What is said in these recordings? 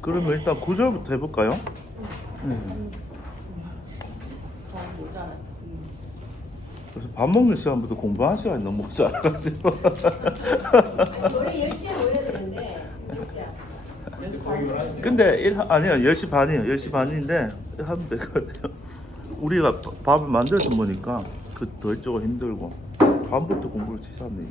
그러면 일단 9절부터 해볼까요? 그래서 밥 먹는 시간부터 공부하는 시간이 너무 짧아가지고. 원래 10시에 모여야 되는데 몇 시야? 근데 아니요, 10시 반이에요. 10시 반인데 하면 될 것 같아요. 우리가 밥을 만들어서 먹으니까 그 더 조금 힘들고 밤부터 공부를 치셨네요.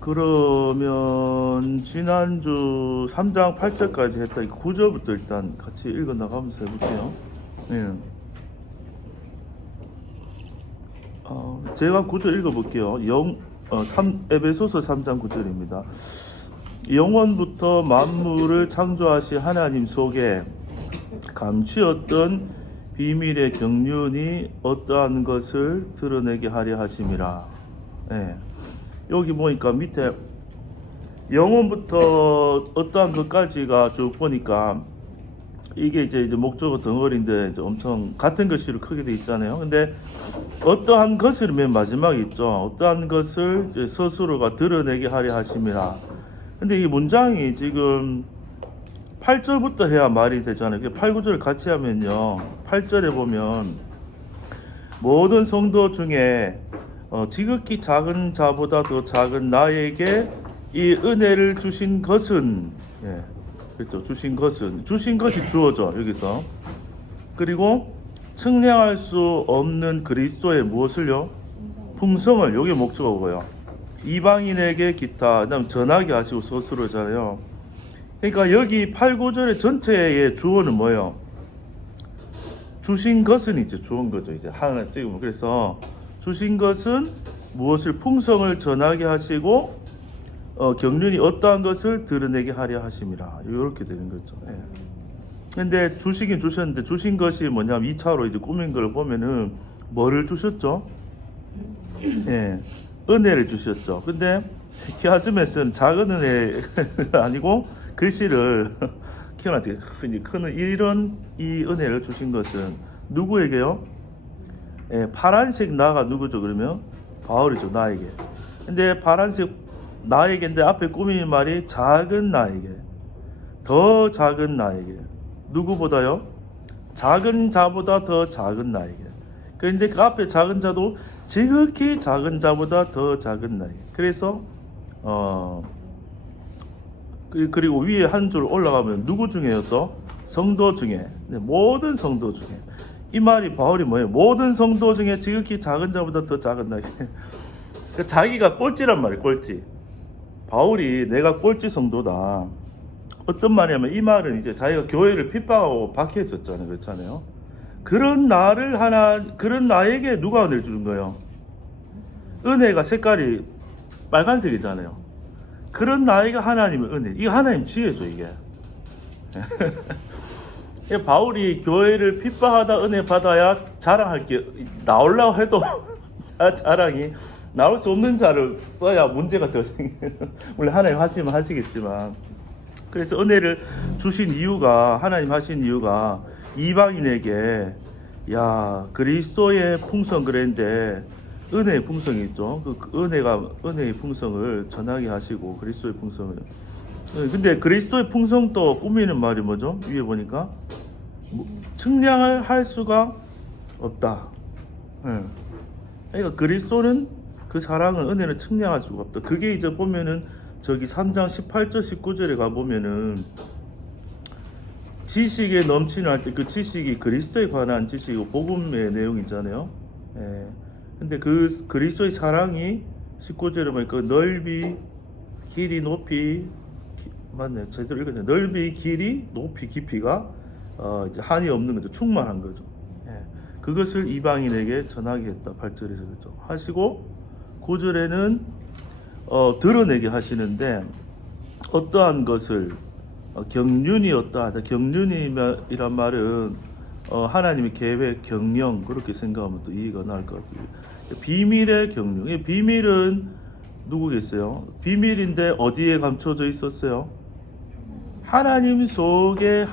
그러면 지난주 3장 8절까지 했다. 9절부터 일단 같이 읽어 나가면서 해볼게요. 예. 제가 9절 읽어볼게요. 에베소서 3장 9절입니다. 영원부터 만물을 창조하신 하나님 속에 감추었던 비밀의 경륜이 어떠한 것을 드러내게 하려 하심이라. 예. 여기 보니까 밑에 영원부터 어떠한 것까지가 쭉 보니까 이게 이제 목적어 덩어리인데 이제 엄청 같은 글씨로 크게 돼 있잖아요. 근데 어떠한 것을 맨 마지막에 있죠. 어떠한 것을 이제 스스로가 드러내게 하려 하심이라. 근데 이 문장이 지금 8절부터 해야 말이 되잖아요. 8, 9절 같이 하면요. 8절에 보면 모든 성도 중에 지극히 작은 자보다 더 작은 나에게 이 은혜를 주신 것은, 예, 그렇죠. 주신 것이 주어져 여기서. 그리고 측량할 수 없는 그리스도의 무엇을요? 풍성을. 요게 목적어고요. 이방인에게 기타, 그다음 전하게 하시고 스스로잖아요. 그러니까 여기 8, 9절의 전체의 주어는 뭐예요? 주신 것은 이제 주은 거죠. 이제 하나 찍으면. 그래서 주신 것은 무엇을 풍성을 전하게 하시고 경륜이 어떠한 것을 드러내게 하려 하심이라. 이렇게 되는 거죠. 예. 근데 주시긴 주셨는데 주신 것이 뭐냐면 2차로 이제 꾸민 걸 보면은 뭐를 주셨죠? 예. 은혜를 주셨죠. 근데 키아즘에 쓴 작은 은혜 아니고 글씨를 키워놨지. 큰 이런 이 은혜를 주신 것은 누구에게요? 예, 파란색 나가 누구죠? 그러면 바울이죠. 나에게. 근데 파란색 나에게인데 앞에 꾸민 말이 작은 나에게, 더 작은 나에게. 누구보다요? 작은 자보다 더 작은 나에게. 그런데 그 앞에 작은 자도 지극히 작은 자보다 더 작은 나에게. 그래서 그리고 위에 한 줄 올라가면 누구 중에요? 또 성도 중에, 모든 성도 중에. 이 말이 바울이 뭐예요? 모든 성도 중에 지극히 작은 자보다 더 작은 나에게. 자기가 꼴찌란 말이에요. 꼴찌. 바울이 내가 꼴찌 성도다. 어떤 말이냐면 이 말은 이제 자기가 교회를 핍박하고 박해했었잖아요. 그렇잖아요. 그런 나에게 누가 은혜를 주는 거예요? 은혜가 색깔이 빨간색이잖아요. 그런 나에게 하나님의 은혜. 이게 하나님 지혜죠, 이게. 바울이 교회를 핍박하다 은혜 받아야 자랑할 게 나오려고 해도 자랑이 나올 수 없는 자를 써야 문제가 더 생겨요. 물론 하나님 하시면 하시겠지만. 그래서 은혜를 주신 이유가, 하나님 하신 이유가 이방인에게, 야, 그리스도의 풍성 그랬는데 은혜의 풍성이 있죠. 은혜의 풍성을 전하게 하시고, 그리스도의 풍성을. 근데 그리스도의 풍성도 꾸미는 말이 뭐죠? 위에 보니까 측량을 할 수가 없다. 그러니까 그리스도는 그 사랑은, 은혜를 측량할 수가 없다. 그게 이제 보면은 저기 3장 18절 19절에 가보면은 지식에 넘치는 할 때 그 지식이 그리스도에 관한 지식이고 복음의 내용이잖아요. 예. 근데 그 그리스도의 사랑이 19절에 보니까 넓이, 길이, 높이, 맞네, 제대로 읽었네. 넓이, 길이, 높이, 깊이가 이제 한이 없는 거죠. 충만한 거죠. 예. 그것을 이방인에게 전하게 했다. 8절에서 그렇죠. 하시고 9절에는 드러내게 하시는데 어떠한 것을 경륜이 어떠하다. 경륜이란 말은 하나님의 계획, 경영 그렇게 생각하면 또 이해가 나을 것 같아요. 비밀의 경륜. 비밀은 누구겠어요? 비밀인데 어디에 감춰져 있었어요? 하나님 속에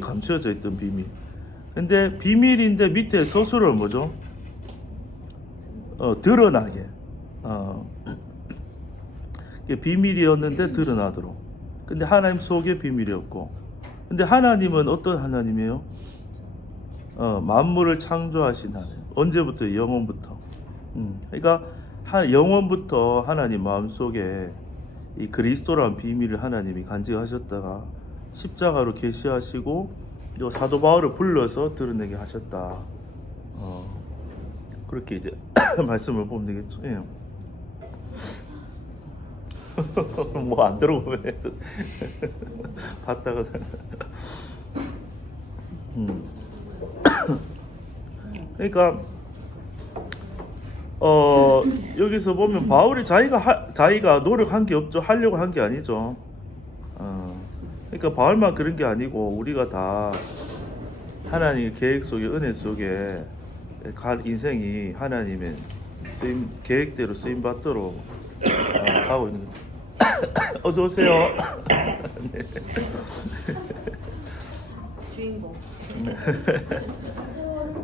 감춰져 있던 비밀. 근데 비밀인데 밑에 서술은 뭐죠? 드러나게. 이게 비밀이었는데 드러나도록. 근데 하나님 속에 비밀이었고. 근데 하나님은 어떤 하나님이에요? 만물을 창조하신 하나님. 언제부터? 영원부터. 그러니까 영원부터 하나님 마음속에 이 그리스도라는 비밀을 하나님이 간직하셨다가 십자가로 계시하시고 요 사도 바울을 불러서 드러내게 하셨다. 그렇게 이제 말씀을 보면 되겠죠. 예. 뭐 안 들어보면 해서 봤다가 그러니까 여기서 보면 바울이 자기가 노력한 게 없죠. 하려고 한 게 아니죠. 그러니까 바울만 그런 게 아니고 우리가 다 하나님의 계획 속에 은혜 속에 갈 인생이 하나님의 쓰임 계획대로 쓰임 받도록 가고 있는 거죠. 어서 오세요. 네. 주인공.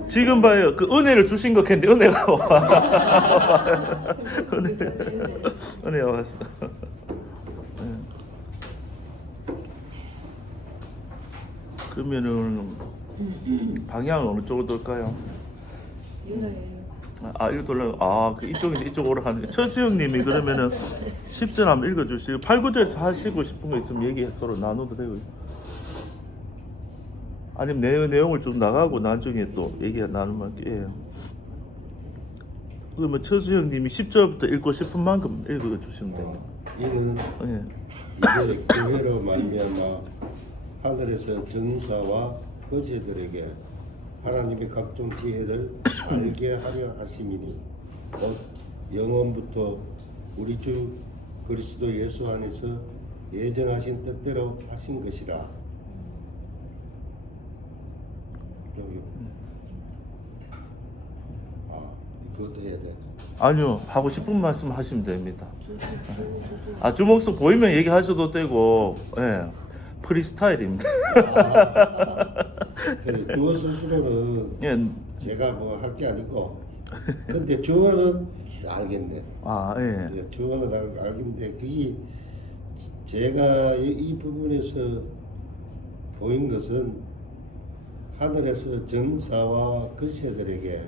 지금 봐요. 그 은혜를 주신 것 같은데 은혜가 와. 은혜가 왔어. 그러면은 방향은 어느 쪽으로 돌까요? 이거 돌려. 그 이쪽인데 이쪽으로 하는 게. 철수형님이 그러면은 10절 한번 읽어주시고 8, 9절에서 하시고 싶은 거 있으면 얘기 서로 나눠도 되고. 아니면 내용을 좀 나가고 나중에 또 얘기 나누면 예. 그러면 철수형님이 10절부터 읽고 싶은 만큼 읽어주시면 됩니다. 이는 이제 교회로 말미암아 하늘에서 전사와 거제들에게 하나님의 각종 지혜를 알게 하려 하심이니 곧 영원부터 우리 주 그리스도 예수 안에서 예정하신 뜻대로 하신 것이라. 여기 그것도 해야 돼. 아니요, 하고 싶은 말씀 하시면 됩니다. 주먹수 보이면 얘기하셔도 되고, 예, 프리스타일입니다. 그래, 주어 스스로는 예, 제가 뭐 할 게 아니고, 근데 주어는 알겠네. 예. 예, 주어는 알겠는데 그게 제가 이 부분에서 보인 것은 하늘에서 전사와 거세들에게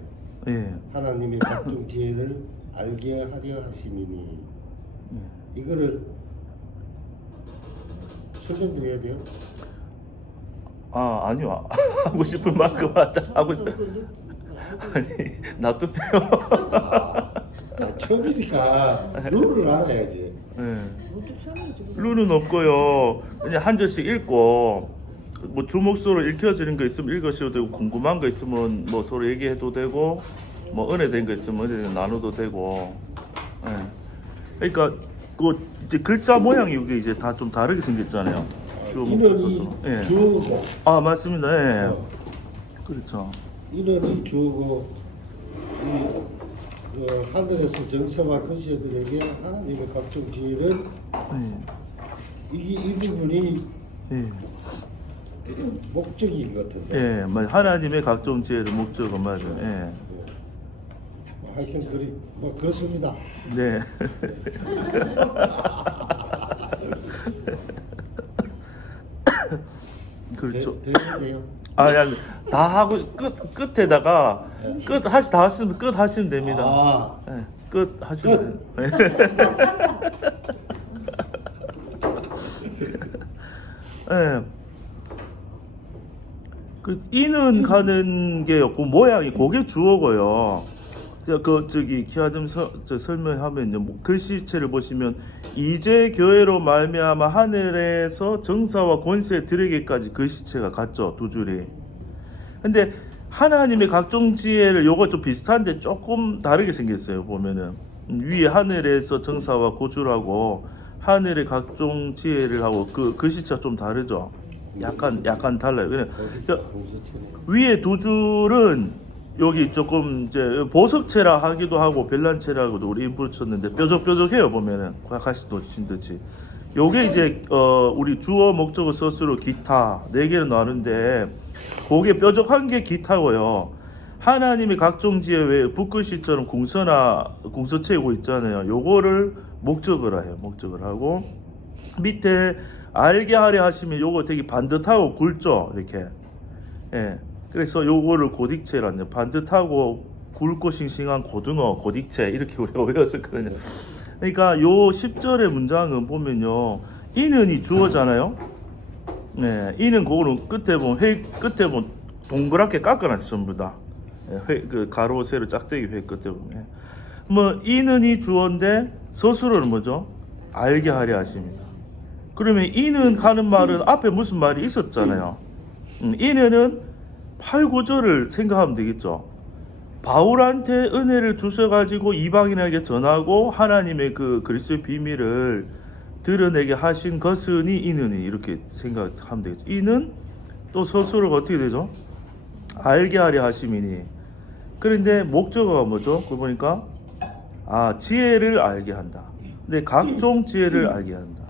예. 하나님의 각종 지혜를 알게 하려 하심이니 이거를 설명드려야 돼요? 아니요. 하고 싶은 만큼 하고 싶. 아니, 놔두세요. 처음이니까 룰을 알아야지. 예. 룰은 없고요. 그냥 한 절씩 읽고 뭐 주목수로 읽혀지는 거 있으면 읽으셔도 되고 궁금한 거 있으면 뭐 서로 얘기해도 되고 뭐 은혜된 거 있으면 은혜 나눠도 되고. 예. 그러니까 그 이제 글자 모양이 이게 이제 다 좀 다르게 생겼잖아요. 인원이 예. 주어고 맞습니다. 예. 그렇죠. 인원이 주어고 하늘에서 정사와 거시들에게 하나님의 각종 지혜를 이 부분이 예. 목적인 것 같은데. 예, 하나님의 각종 지혜를 목적은 맞아요. 예. 하여튼 그렇습니다. 네. 그렇죠. 돼요. 아니, 다 하고 끝에다가 다 하시면 끝 하시면 됩니다. 예, 끝 하시면 돼요. 예. 그 이는 가는 게 그 모양이 그게 주어고요. 기아 좀 설명하면요. 뭐 글씨체를 보시면 이제 교회로 말미암아 하늘에서 정사와 권세 들에게까지 글씨체가 같죠. 두 줄이. 근데 하나님의 각종 지혜를 요거 좀 비슷한데 조금 다르게 생겼어요. 보면은 위에 하늘에서 정사와 고줄하고 하늘의 각종 지혜를 하고 그 글씨체가 좀 다르죠. 약간 달라요. 그냥 위에 두 줄은 여기 조금 이제 보석체라 하기도 하고 별난체라고도 우리 붙였는데 뾰족뾰족해요. 보면은 가시 놓친 듯이. 요게 이제 우리 주어 목적어 서술로 기타 4개를 나누는데 그게 뾰족한 게 기타고요. 하나님의 각종 지혜 외에 붓글씨처럼 궁서체고 있잖아요. 요거를 목적어라 해요. 목적을 하고 밑에 알게 하려 하시면 요거 되게 반듯하고 굵죠. 이렇게. 예. 그래서 요거를 고딕체라는 요 반듯하고 굵고 싱싱한 고등어, 고딕체 이렇게 우리가 외웠었거든요. 그러니까 요 10절의 문장은 보면요. 이는이 주어잖아요. 네. 이는 그거는 끝에 보면 끝에 보면 동그랗게 깎아놨죠. 전부 다. 예, 그 가로 세로 짝대기 회 끝에 보면. 뭐 이는이 주어인데 서술어는 뭐죠? 알게 하려 하십니다. 그러면 이는 하는 말은 앞에 무슨 말이 있었잖아요. 이는은 8, 9절을 생각하면 되겠죠. 바울한테 은혜를 주셔가지고 이방인에게 전하고 하나님의 그 그리스도의 비밀을 드러내게 하신 것은이 이는이 이렇게 생각하면 되겠죠. 이는 또 서술어가 어떻게 되죠? 알게 하려 하심이니. 그런데 목적어가 뭐죠? 그거 보니까 지혜를 알게 한다. 근데 각종 지혜를 알게 한다.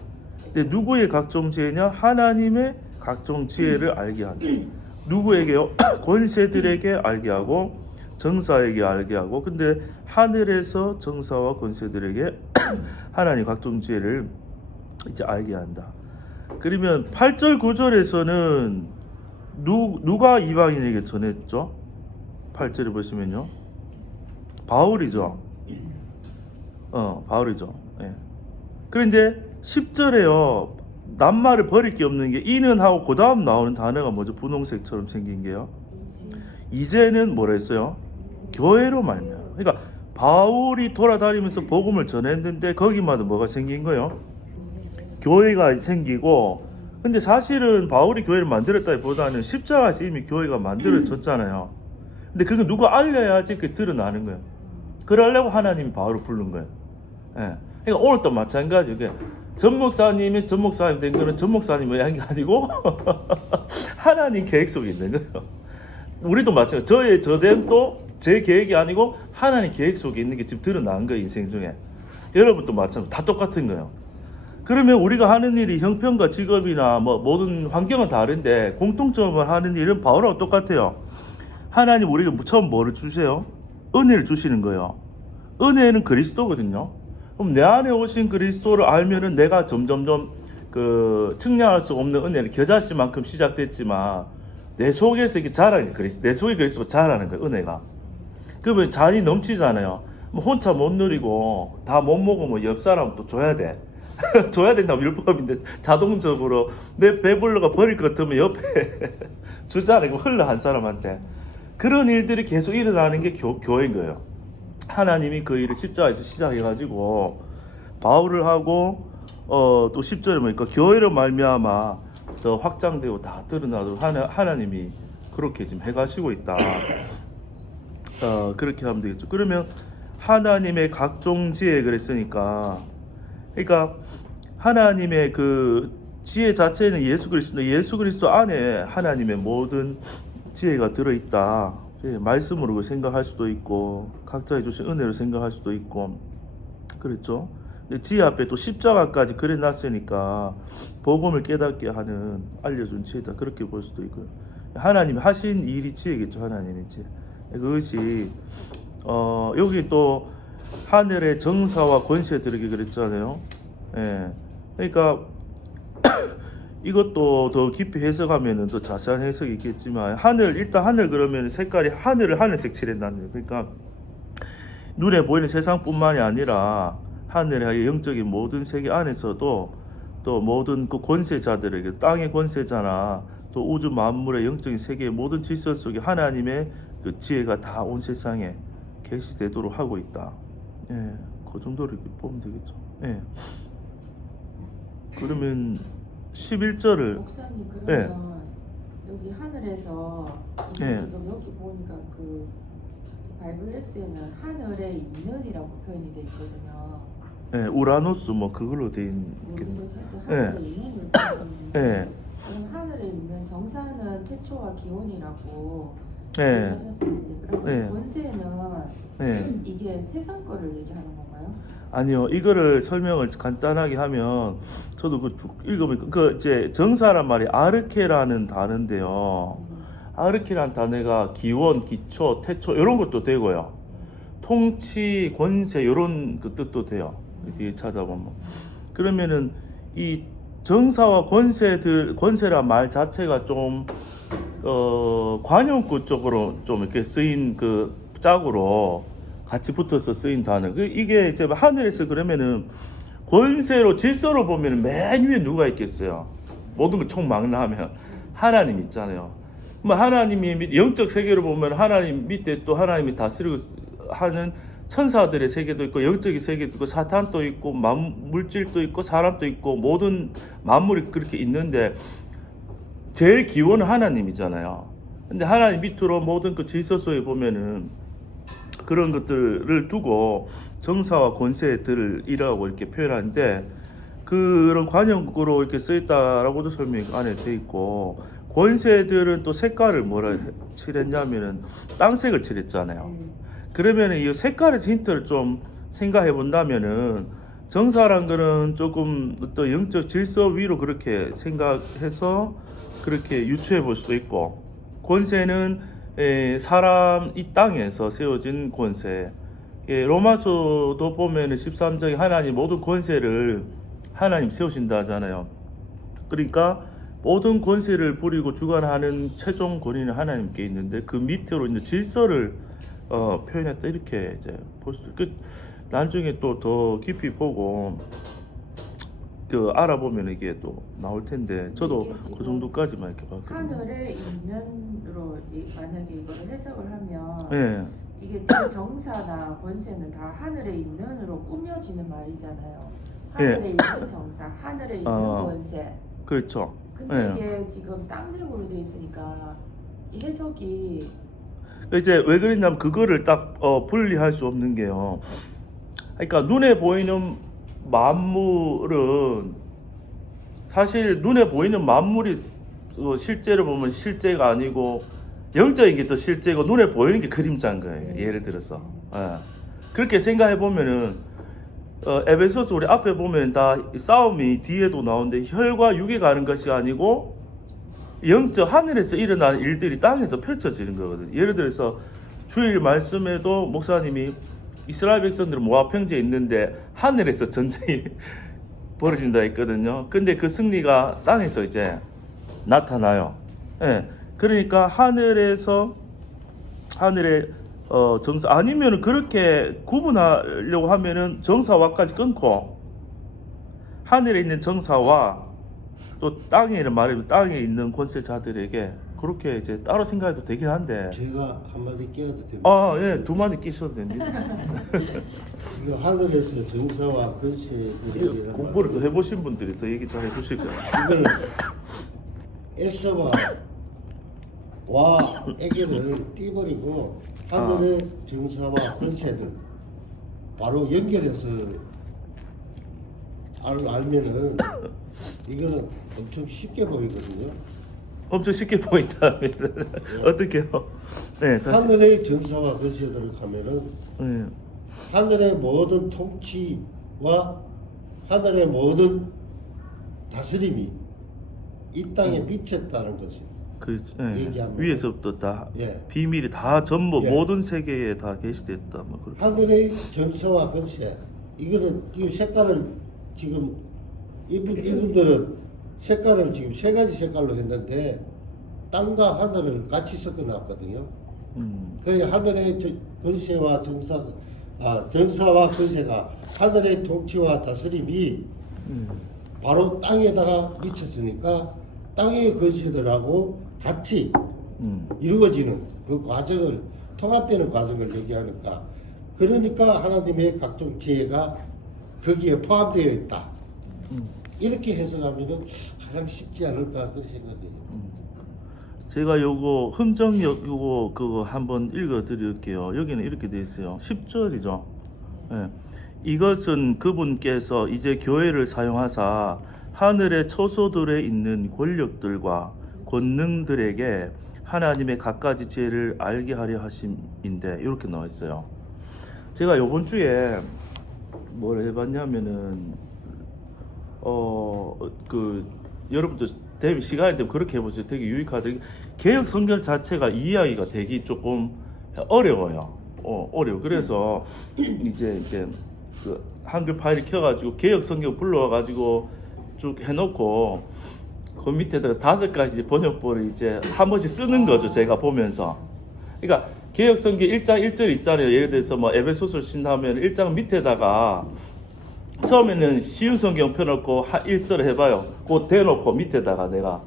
근데 누구의 각종 지혜냐? 하나님의 각종 지혜를 알게 한다. 누구에게요? 권세들에게 알게 하고 정사에게 알게 하고. 근데 하늘에서 정사와 권세들에게 하나님 각종 지혜를 이제 알게 한다. 그러면 8절 9절에서는 누가 이방인에게 전했죠? 8절에 보시면요. 바울이죠. 바울이죠. 예. 그런데 10절에요. 낱말을 버릴 게 없는 게 이는 하고 그 다음 나오는 단어가 뭐죠? 분홍색처럼 생긴 게요. 이제는 뭐라 했어요? 교회로 말미암아. 그러니까 바울이 돌아다니면서 복음을 전했는데 거기마다 뭐가 생긴 거예요? 교회가 생기고. 근데 사실은 바울이 교회를 만들었다기보다는 십자가에서 이미 교회가 만들어졌잖아요. 근데 그거 누가 알려야지 그게 드러나는 거예요. 그러려고 하나님이 바울을 부른 거예요. 예. 그러니까 오늘도 마찬가지예요. 전 목사님이 전 목사님 된 거는 전 목사님의 한 게 아니고 하나님 계획 속에 있는 거예요. 우리도 마찬가지예요. 저의 저됨도 제 계획이 아니고 하나님 계획 속에 있는 게 지금 드러난 거예요. 인생 중에. 여러분도 마찬가지로 다 똑같은 거예요. 그러면 우리가 하는 일이 형편과 직업이나 뭐 모든 환경은 다른데 공통점을 하는 일은 바울하고 똑같아요. 하나님 우리가 처음 뭐를 주세요? 은혜를 주시는 거예요. 은혜는 그리스도거든요. 그럼 내 안에 오신 그리스도를 알면은 내가 점점점 그 측량할 수 없는 은혜는 겨자씨만큼 시작됐지만 내 속에서 이게 자라는 내 속에 그리스도가 자라는 거예요. 은혜가. 그러면 잔이 넘치잖아요. 뭐 혼자 못 누리고 다 못 먹으면 옆 사람 또 줘야 돼. 줘야 된다고 율법인데 자동적으로 내 배불러가 버릴 것 같으면 옆에 주자라고 흘러 한 사람한테. 그런 일들이 계속 일어나는 게 교회인 거예요. 하나님이 그 일을 십자가에서 시작해가지고 바울을 하고 또 10절에 보니까 교회로 말미암아 더 확장되고 다 드러나도록 하나님이 그렇게 지금 해가시고 있다. 그렇게 하면 되겠죠. 그러면 하나님의 각종 지혜 그랬으니까, 그러니까 하나님의 그 지혜 자체는 예수 그리스도인데 예수 그리스도 안에 하나님의 모든 지혜가 들어있다. 말씀으로 생각할 수도 있고 각자의 주신 은혜로 생각할 수도 있고 그렇죠. 지혜 앞에 또 십자가까지 그려놨으니까 복음을 깨닫게 하는 알려준 지혜다. 그렇게 볼 수도 있고요. 하나님이 하신 일이 지혜겠죠. 하나님의 지혜. 그것이 여기 또 하늘의 정사와 권세들에게 그랬잖아요. 예. 그러니까 이것도 더 깊이 해석하면은 더 자세한 해석이 있겠지만 일단 하늘 그러면 색깔이 하늘을 하늘색 칠했다는 거예요. 그러니까 눈에 보이는 세상뿐만이 아니라 하늘의 영적인 모든 세계 안에서도 또 모든 그 권세자들에게 땅의 권세자나 또 우주 만물의 영적인 세계의 모든 질서 속에 하나님의 그 지혜가 다 온 세상에 계시되도록 하고 있다. 예, 그 정도로 이렇게 보면 되겠죠. 예. 그러면 11절을 목사님 그러면 여기 하늘에서 예. 지금 여기 보니까 그 바이블렉스에는 하늘에 있는이라고 표현이 돼 있거든요. 예, 우라노스 뭐 그걸로 돼 있는 여기서 예. 하늘에 있는을 표현했는데 예. 그럼 하늘에 있는 정사는 태초와 기원이라고 예. 하셨었는데 그럼 예. 권세는 예. 이게 세상 거를 얘기하는 건가요? 아니요, 이거를 설명을 간단하게 하면 저도 그 쭉 읽어보니까 그 이제 정사란 말이 아르케라는 단어인데요. 아르케라는 단어가 기원, 기초, 태초 이런 것도 되고요. 통치, 권세 이런 그 뜻도 돼요. 뒤에 찾아보면. 그러면은 이 정사와 권세란 말 자체가 좀 관용구 쪽으로 좀 이렇게 쓰인 그 짝으로 같이 붙어서 쓰인 단어. 이게 이제 하늘에서 그러면은 권세로 질서로 보면은 맨 위에 누가 있겠어요? 모든 걸 총망라하면 하나님 있잖아요. 뭐 하나님이 영적 세계로 보면 하나님 밑에 또 하나님이 다스리고 하는 천사들의 세계도 있고 영적인 세계도 있고 사탄도 있고 물질도 있고 사람도 있고 모든 만물이 그렇게 있는데 제일 기원은 하나님이잖아요. 근데 하나님 밑으로 모든 그 질서 속에 보면은 그런 것들을 두고 정사와 권세들이라고 이렇게 표현하는데 그런 관용구로 이렇게 쓰였다라고도 설명이 안에 돼 있고 권세들은 또 색깔을 뭐라 칠했냐면은 땅색을 칠했잖아요. 그러면은 이 색깔의 힌트를 좀 생각해 본다면은 정사란 거는 조금 어떤 영적 질서 위로 그렇게 생각해서 그렇게 유추해 볼 수도 있고 권세는 사람 이 땅에서 세워진 권세. 로마서도 보면은 13장에 하나님 모든 권세를 하나님 세우신다 하잖아요. 그러니까 모든 권세를 부리고 주관하는 최종 권위는 하나님께 있는데 그 밑으로 있는 질서를 표현했다 이렇게 이제 볼 수. 나중에 또 더 깊이 보고 그 알아보면 이게 또 나올 텐데 저도 그 정도까지만 이렇게 봤거든요. 하늘에 있는으로 만약에 이거를 해석을 하면 네, 이게 정사나 권세는 다 하늘에 있는으로 꾸며지는 말이잖아요. 하늘에 있는 정사, 하늘에 있는 권세. 그렇죠. 근데 네. 이게 지금 땅색으로 돼 있으니까 이 해석이 이제 왜 그랬냐면 그거를 딱 분리할 수 없는 게요. 그러니까 눈에 보이는 만물은 사실 눈에 보이는 만물이 실제로 보면 실제가 아니고 영적인 게 더 실제고 눈에 보이는 게 그림자인 거예요. 예를 들어서 그렇게 생각해 보면은 에베소서 우리 앞에 보면 다 싸움이 뒤에도 나오는데 혈과 육에 가는 것이 아니고 영적 하늘에서 일어나는 일들이 땅에서 펼쳐지는 거거든요. 예를 들어서 주일 말씀에도 목사님이 이스라엘 백성들은 모압 평지에 있는데 하늘에서 전쟁이 벌어진다 했거든요. 근데 그 승리가 땅에서 이제 나타나요. 예. 그러니까 하늘에 정사 아니면은 그렇게 구분하려고 하면은 정사와까지 끊고 하늘에 있는 정사와 또 땅에 말하면 땅에 있는 권세자들에게 그렇게 이제 따로 생각해도 되긴 한데. 제가 한마디 끼어도 됩니까? 예, 두 마디 끼셔도 됩니다. 이거 하늘에서 정사와 권세들이 공부를 더 해보신 분들이 더 얘기 잘 해주실 거예요. 이거는 에서와 에게를 띄버리고 하늘의 정사와 권세들 바로 연결해서 알면은 이거는 엄청 쉽게 보이거든요. 엄청 쉽게 보인다면 어떻게요? 네, 다시. 하늘의 정사와 권세들을 가면은 네. 하늘의 모든 통치와 하늘의 모든 다스림이 이 땅에 미쳤다는 것을 얘기합니다. 위에서부터 다 예. 비밀이 다 전부 예. 모든 세계에 다 계시됐다. 뭐 그렇게. 하늘의 정서와 권세 이거는 이 색깔을 지금 이분들은 색깔을 지금 세 가지 색깔로 했는데 땅과 하늘을 같이 섞어놨거든요. 그래 하늘의 권세와 정사와 권세가 하늘의 통치와 다스림이 바로 땅에다가 미쳤으니까 땅의 권세들하고 같이 이루어지는 그 과정을 통합되는 과정을 얘기하니까 그러니까 하나님의 각종 지혜가 거기에 포함되어 있다. 이렇게 해석하면은 가장 쉽지 않을까 그런 생각이에요. 제가 요거 흠정역 요거 그거 한번 읽어 드릴게요. 여기는 이렇게 돼 있어요. 10절이죠. 예. 이것은 그분께서 이제 교회를 사용하사 하늘의 처소들에 있는 권력들과 권능들에게 하나님의 갖가지 지혜를 알게 하려 하심인데 이렇게 나와 있어요. 제가 요번 주에 뭘 해봤냐면은 여러분들 시간이 되면 그렇게 해보세요. 되게 유익하다. 개혁 성경 자체가 이해하기가 되게 조금 어려워요. 어려워. 그래서 이제 그 한글 파일을 켜가지고 개역 성경 불러와가지고 쭉 해놓고 그 밑에다가 5가지 번역본을 이제 한 번씩 쓰는 거죠. 제가 보면서. 그러니까 개역 성경 1장 1절 있잖아요. 예를 들어서 뭐 에베소서 신하면 1장 밑에다가 처음에는 쉬운 성경 펴놓고 1설 해봐요. 그거 대놓고 밑에다가 내가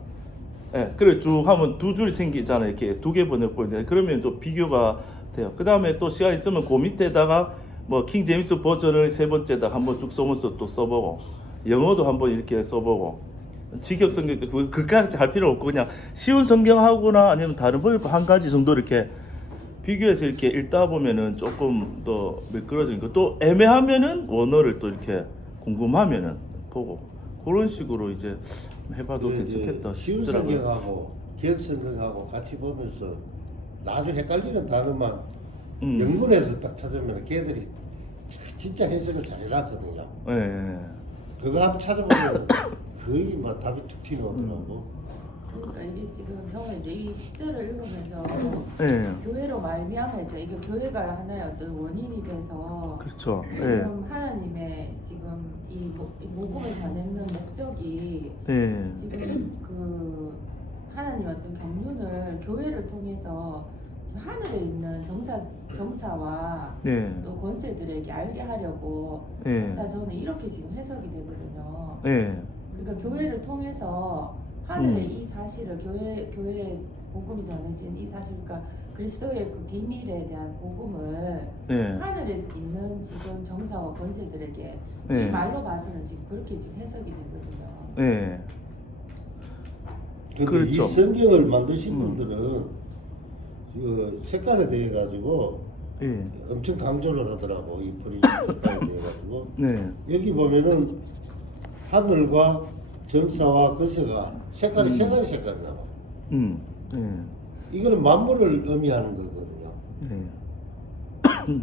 그래 쭉 하면 2줄이 생기잖아요. 이렇게 2개 번역본인데 그러면 또 비교가 돼요. 그 다음에 또 시간 있으면 그 밑에다가 뭐 킹 제임스 버전을 3번째다 한번 쭉 써면서 또 써보고 영어도 한번 이렇게 써보고 직역 성경도 그까지 할 필요 없고 그냥 쉬운 성경하거나 아니면 다른 번역본 한 가지 정도 이렇게 비교해서 이렇게 읽다 보면은 조금 더 미끄러지니까 또 애매하면은 원어를 또 이렇게 궁금하면은 보고 그런 식으로 이제 해봐도 괜찮겠다 쉬운 싶더라고요. 성경하고 기억 성경하고 같이 보면서 나중에 헷갈리는 단어만 영문에서 딱 찾으면 걔들이 진짜 해석을 잘 해놨거든요. 네. 그거 한번 찾아보면 거의 막 답이 툭 튀어나오더라고. 그러니까 이게 지금 저는 이제 이 시절을 읽으면서 네. 교회로 말미암아 이제 이게 교회가 하나의 어떤 원인이 돼서 그렇죠. 네. 지금 하나님의 지금 이 복음을 전하는 목적이 네. 지금 그 하나님의 어떤 경륜을 교회를 통해서 지금 하늘에 있는 정사와 네. 또 권세들에게 알게 하려고 네. 한다. 저는 이렇게 지금 해석이 되거든요. 네. 그러니까 교회를 통해서 하늘의 이 사실을 교회 복음이 전해진 이 사실, 그러니까 그리스도의 그 비밀에 대한 복음을 네. 하늘에 있는 지금 정사와 권세들에게 네. 이 말로 봐서는 지금 그렇게 지금 해석이 되거든요. 네. 근데 그렇죠. 이 성경을 만드신 분들은 그 색깔에 대해 가지고 네. 엄청 강조를 하더라고. 이 프리 색깔에 대해 가지고 네. 여기 보면은 하늘과 정사와 권세가 색깔이 세 가지 색깔이 나와. 네. 이거는 만물을 의미하는 거거든요. 네.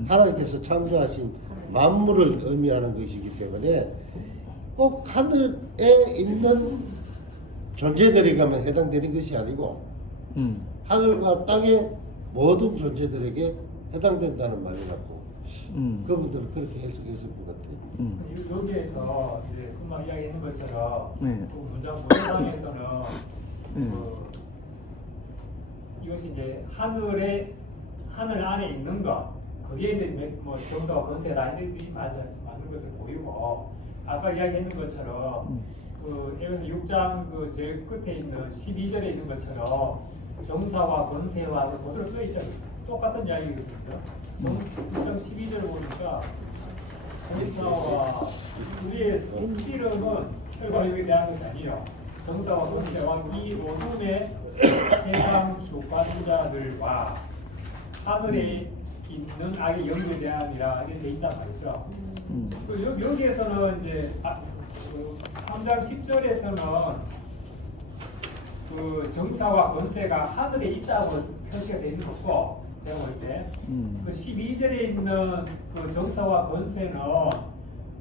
하나님께서 창조하신 만물을 의미하는 것이기 때문에 꼭 하늘에 있는 존재들에게만 해당되는 것이 아니고 하늘과 땅의 모든 존재들에게 해당된다는 말이 같고 그분들은 그렇게 해석했을 것 같아요. 여기에서 이제 금방 이야기했는 것처럼 네. 그 문장 문장에서는 이것이 이제 하늘 안에 있는 것 거기에 이제 뭐 정사와 권세라 이런 뜻이 맞는 것을 보이고 아까 이야기했는 것처럼 그 에베소 6장 그 제일 끝에 있는 12절에 있는 것처럼 정사와 권세와 그대로 써 있죠. 똑같은 이야기거든요. 6장 12절 보니까 정사와 우리의 이름은 혈과육에 대한 것이 아니에요. 정사와 권세와 이 로둠의 세상 주관자들과 하늘에 있는 악의 영에 대함이라 이렇게 돼 있단 말이죠. 여기에서는 이제 3장 10절에서는 그 정사와 권세가 하늘에 있다고 표시가 되어 있는 거고 제가 볼 때 그 12절에 있는 그 정사와 권세는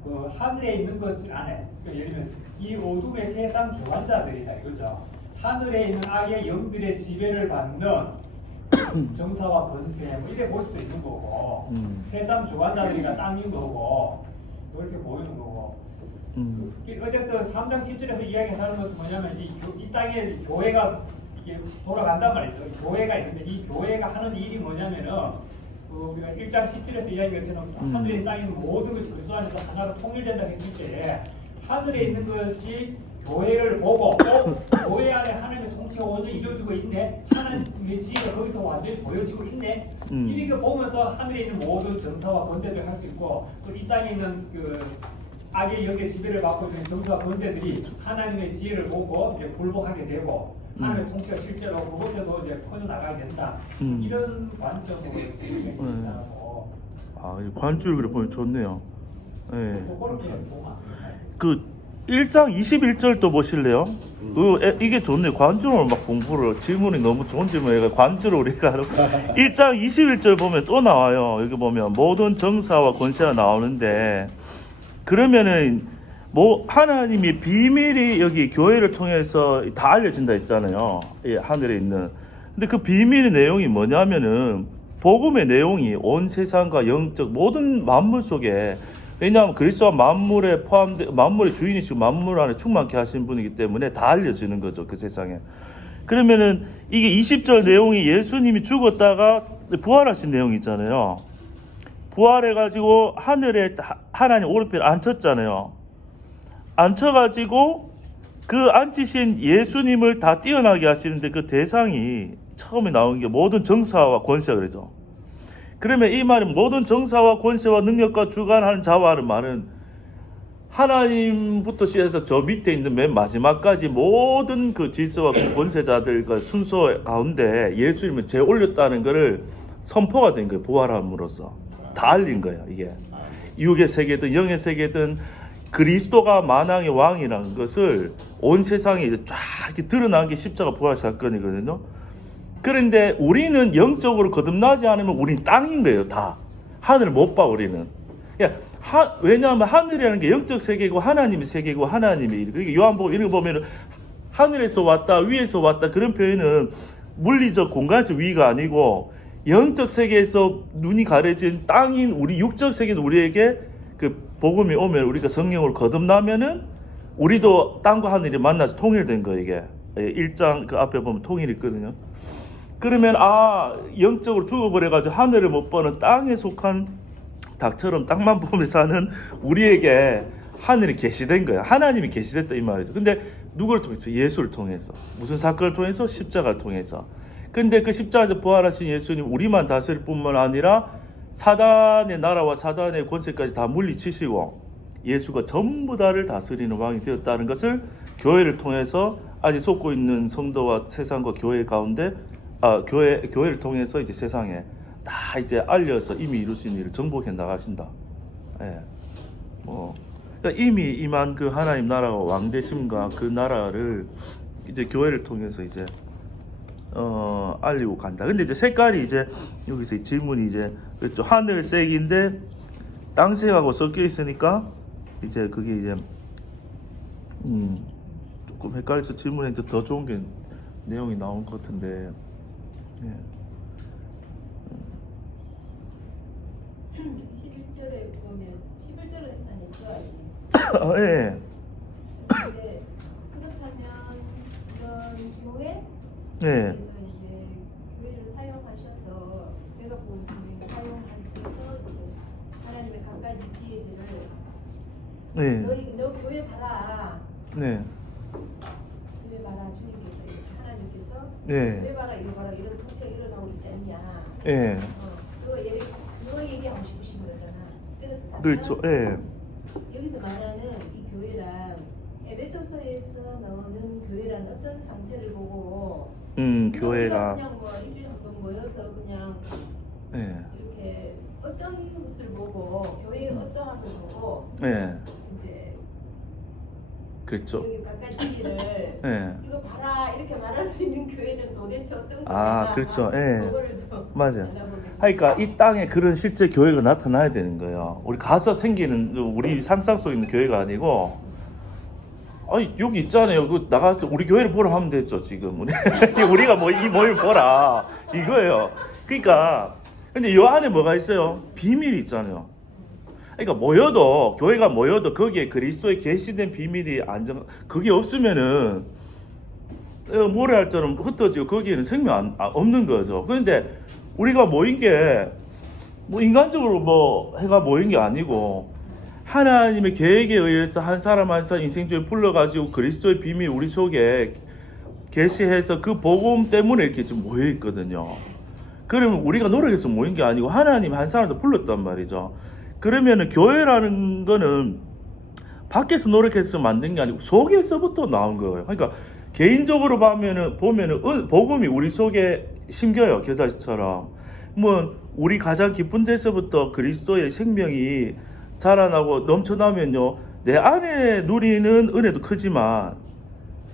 그 하늘에 있는 것 안에 예를 들면 이 어둠의 세상 주관자들이다 이거죠. 하늘에 있는 악의 영들의 지배를 받는 정사와 권세 뭐 이래 볼 수도 있는 거고 세상 주관자들이가 땅인 거고 이렇게 보이는 거고 어쨌든 3장 10절에서 이야기하는 것은 뭐냐면 이 땅에 교회가 이게 돌아간단 말이죠. 교회가 있는데 이 교회가 하는 일이 뭐냐면은 우리가 1장 10절에서 이야기한 것처럼 하늘에 땅에 있는 모든 것이 그리스도 안에서 하나로 통일된다 했을 때 하늘에 있는 것이 교회를 보고 교회 안에 하나님의 통치가 완전히 이루어지고 있네. 하나님의 지혜가 거기서 완전히 보여지고 있네. 이렇게 보면서 하늘에 있는 모든 정사와 권세들을 할 수 있고 또 이 땅에 있는 그 악의 영의 지배를 받고 있는 정사와 권세들이 하나님의 지혜를 보고 이제 굴복하게 되고 하나님의 통치가 실제로 그곳에도 이제 퍼져나가게 된다. 이런 관점으로 생각했다고. 아, 이 관줄 그래 보면 좋네요. 네. 그렇게 보면 안 돼요. 그 1장 21절 또 보실래요? 이게 좋네요. 관주를 막 공부를 질문이 너무 좋은 질문이에요. 관주를 우리가 1장 21절 보면 또 나와요. 여기 보면 모든 정사와 권세가 나오는데 그러면은 뭐 하나님이 비밀이 여기 교회를 통해서 다 알려진다 했잖아요. 이 하늘에 있는. 근데 그 비밀의 내용이 뭐냐면은 복음의 내용이 온 세상과 영적 모든 만물 속에 왜냐하면 그리스도가 만물에 포함돼 만물의 주인이시고 만물 안에 충만케 하신 분이기 때문에 다 알려지는 거죠, 그 세상에. 그러면은 이게 20절 내용이 예수님이 죽었다가 부활하신 내용이 있잖아요. 부활해가지고 하늘에 하나님 오른편에 앉혔잖아요. 앉혀가지고 그 앉히신 예수님을 다 뛰어나게 하시는데 그 대상이 처음에 나온 게 모든 정사와 권세가 그러죠. 그러면 이 말은 모든 정사와 권세와 능력과 주관하는 자와 하는 말은 하나님부터 시작해서 저 밑에 있는 맨 마지막까지 모든 그 질서와 그 권세자들과 순서 가운데 예수님을 재올렸다는 것을 선포가 된 거예요. 부활함으로써 다 알린 거예요. 이게 육의 세계든 영의 세계든 그리스도가 만왕의 왕이라는 것을 온 세상에 이제 쫙 이렇게 드러난 게 십자가 부활 사건이거든요. 그런데 우리는 영적으로 거듭나지 않으면 우린 땅인 거예요. 다 하늘을 못 봐. 우리는 왜냐하면 하늘이라는 게 영적 세계고 하나님의 세계고 하나님의 그러니까 요한복음 이런 거 보면은 하늘에서 왔다 위에서 왔다 그런 표현은 물리적 공간적 위가 아니고 영적 세계에서 눈이 가려진 땅인 우리 육적 세계는 우리에게 그 복음이 오면 우리가 성령으로 거듭나면은 우리도 땅과 하늘이 만나서 통일된 거예요. 이게 1장 그 앞에 보면 통일이 있거든요. 그러면 영적으로 죽어버려가지고 하늘을 못 보는 땅에 속한 닭처럼 땅만 보며 사는 우리에게 하늘이 계시된 거야. 하나님이 계시됐다 이 말이죠. 근데 누구를 통해서? 예수를 통해서. 무슨 사건을 통해서? 십자가를 통해서. 근데 그 십자가에서 부활하신 예수님 우리만 다스릴 뿐만 아니라 사단의 나라와 사단의 권세까지 다 물리치시고 예수가 전부 다를 다스리는 왕이 되었다는 것을 교회를 통해서 아직 속고 있는 성도와 세상과 교회 가운데 교회를 통해서 이제 세상에 다 이제 알려서 이미 이룰 수 있는 일을 정복해 나가신다. 예. 그러니까 이미 임한 그 하나님 나라와 왕되심과 그 나라를 이제 교회를 통해서 이제 알리고 간다. 근데 이제 색깔이 이제 여기서 질문이 이제 그렇죠. 하늘색인데 땅색하고 섞여 있으니까 이제 그게 이제 조금 헷갈려서 질문했는데 더 좋은 게 내용이 나온 것 같은데. 예. 11절에 보면 11절은 안 했죠 아직. 예. 근데 그렇다면 이런 교회 예. 그래서 이제 교회를 사용하셔서 내가 본 사용하셔서 이제 하나님의 갖가지 지혜들을 네. 너 교회 봐라. 네. 교회 봐라 주님께서 이렇게 하나님께서 네. 교회 봐라 이거 봐라 이런 통치가 일어나고 있지 않냐. 예. 그거 얘기하고 싶으신 거잖아. 그렇다면 그렇죠. 예. 여기서 말하는 이 교회란 에베소서에서 나오는 교회란 어떤 상태를 보고 교회가 그냥 뭐 일주일에 한 번 모여서 그냥 예. 이렇게 어떤 것을 보고 교회의 어떠한 걸 보고 예. 이제 그렇죠. 여기 각가지를 예. 이거 봐라 이렇게 말할 수 있는 교회는 도대체 어떤 교회나 그렇죠. 예. 그거를 좀 맞아요. 알아보겠습니다. 그러니까 이 땅에 그런 실제 교회가 나타나야 되는 거예요. 우리 가서 생기는 우리 상상 속에 있는 교회가 아니고 여기 있잖아요. 그 나가서 우리 교회를 보러 하면 됐죠. 지금 우리가 뭐 이 모임 보라 이거예요. 그러니까 근데 이 안에 뭐가 있어요? 비밀이 있잖아요. 그러니까 모여도 교회가 모여도 거기에 그리스도의 계시된 비밀이 그게 없으면은 모래알처럼 흩어지고 거기에는 생명 없는 거죠. 그런데 우리가 모인 게 뭐 인간적으로 뭐 해가 모인 게 아니고 하나님의 계획에 의해서 한 사람 한 사람 인생 중에 불러가지고 그리스도의 비밀 우리 속에 계시해서 그 복음 때문에 이렇게 지금 모여 있거든요. 그러면 우리가 노력해서 모인 게 아니고 하나님 한 사람도 불렀단 말이죠. 그러면은 교회라는 거는 밖에서 노력해서 만든 게 아니고 속에서부터 나온 거예요. 그러니까 개인적으로 보면은 복음이 우리 속에 심겨요. 겨자씨처럼. 뭐 우리 가장 깊은 데서부터 그리스도의 생명이 자라나고 넘쳐나면요, 내 안에 누리는 은혜도 크지만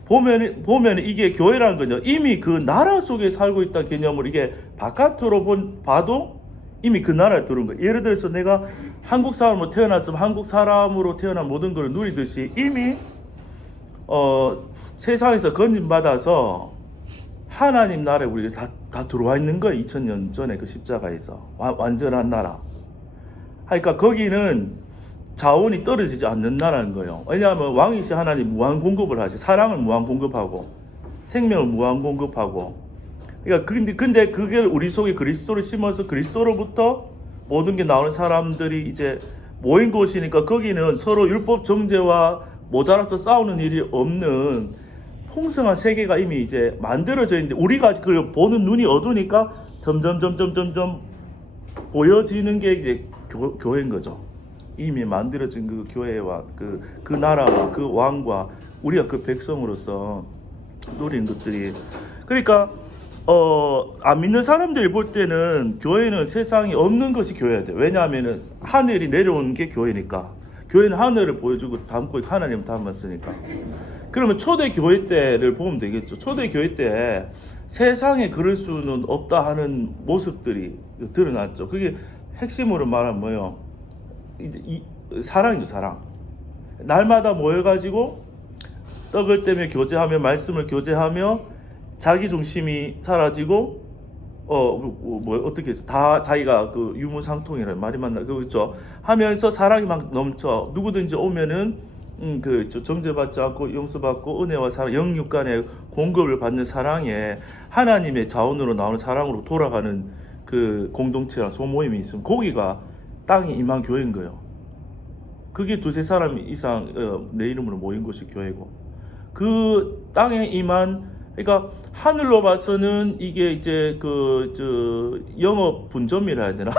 보면 이게 교회라는 거죠. 이미 그 나라 속에 살고 있다는 개념을 이게 바깥으로 봐도 이미 그 나라에 들어온 거예요. 예를 들어서 내가 한국 사람으로 태어났으면 한국 사람으로 태어난 모든 걸 누리듯이 이미 세상에서 건진받아서 하나님 나라에 우리가 다 들어와 있는 거예요. 2000년 전에 그 십자가에서 완전한 나라. 그러니까 거기는 자원이 떨어지지 않는다는 거예요. 왜냐하면 왕이신 하나님 무한 공급을 하시, 사랑을 무한 공급하고 생명을 무한 공급하고. 그러니까 근데 그게 우리 속에 그리스도를 심어서 그리스도로부터 모든 게 나오는 사람들이 이제 모인 곳이니까 거기는 서로 율법 정죄와 모자라서 싸우는 일이 없는 풍성한 세계가 이미 이제 만들어져 있는데 우리가 그걸 보는 눈이 어두우니까 점점 보여지는 게 이제 교회인 거죠. 이미 만들어진 그 교회와 그 나라와 그 왕과 우리가 그 백성으로서 누린 것들이. 그러니까 안 믿는 사람들이 볼 때는 교회는 세상에 없는 것이 교회야 돼. 왜냐하면은 하늘이 내려오는 게 교회니까. 교회는 하늘을 보여주고 담고 하나님을 담았으니까. 그러면 초대 교회 때를 보면 되겠죠. 초대 교회 때 세상에 그럴 수는 없다 하는 모습들이 드러났죠. 그게 핵심으로 말하면 뭐예요? 이제 사랑이죠, 사랑. 날마다 모여가지고 떡을 떼며 교제하며 말씀을 교제하며 자기 중심이 사라지고 어떻게 해서 다 자기가 그 유무상통이라는 말이 맞나 그렇죠. 하면서 사랑이 막 넘쳐 누구든지 오면은 그 정죄받지 않고 용서받고 은혜와 사랑 영육 간의 공급을 받는 사랑에 하나님의 자원으로 나오는 사랑으로 돌아가는 그 공동체와 소모임이 있으면 거기가 땅에 임한 교회인 거예요. 그게 두세 사람 이상 내 이름으로 모인 곳이 교회고 그 땅에 임한 그러니까 하늘로 봐서는 이게 이제 영업 분점이라 해야 되나?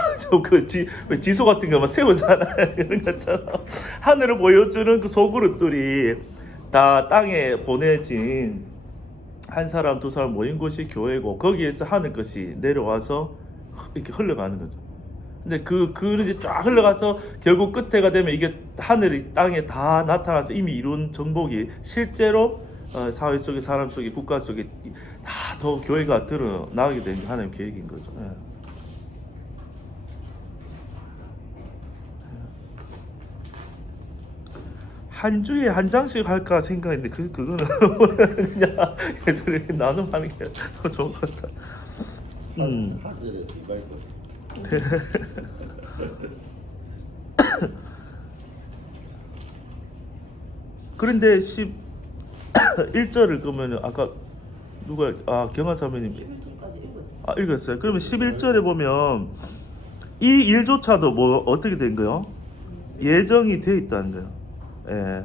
지소 같은 거 막 세우잖아요. 그런 것처럼 하늘을 보여주는 그 소그룹들이 다 땅에 보내진 한 사람 두 사람 모인 곳이 교회고 거기에서 하늘 것이 내려와서 이렇게 흘러가는 거죠. 근데 그릇이 쫙 흘러가서 결국 끝에가 되면 이게 하늘이 땅에 다 나타나서 이미 이룬 정복이 실제로 사회 속에 사람 속에 국가 속에 다 더 교회가 드러나게 되는 게 하나님의 계획인 거죠. 예. 한 주에 한 장씩 할까 생각했는데 그거는 그냥 계속 이렇게 나눔하는 게 더 좋은 것 같다. 하늘에서 말고. 그런데 11절을 그러면 아까 누가 경화자매님 11절까지 읽었. 읽었어요. 그러면 11절에 보면 이 일조차도 뭐 어떻게 된 거요? 예정이 되어 있다는 거예요. 예.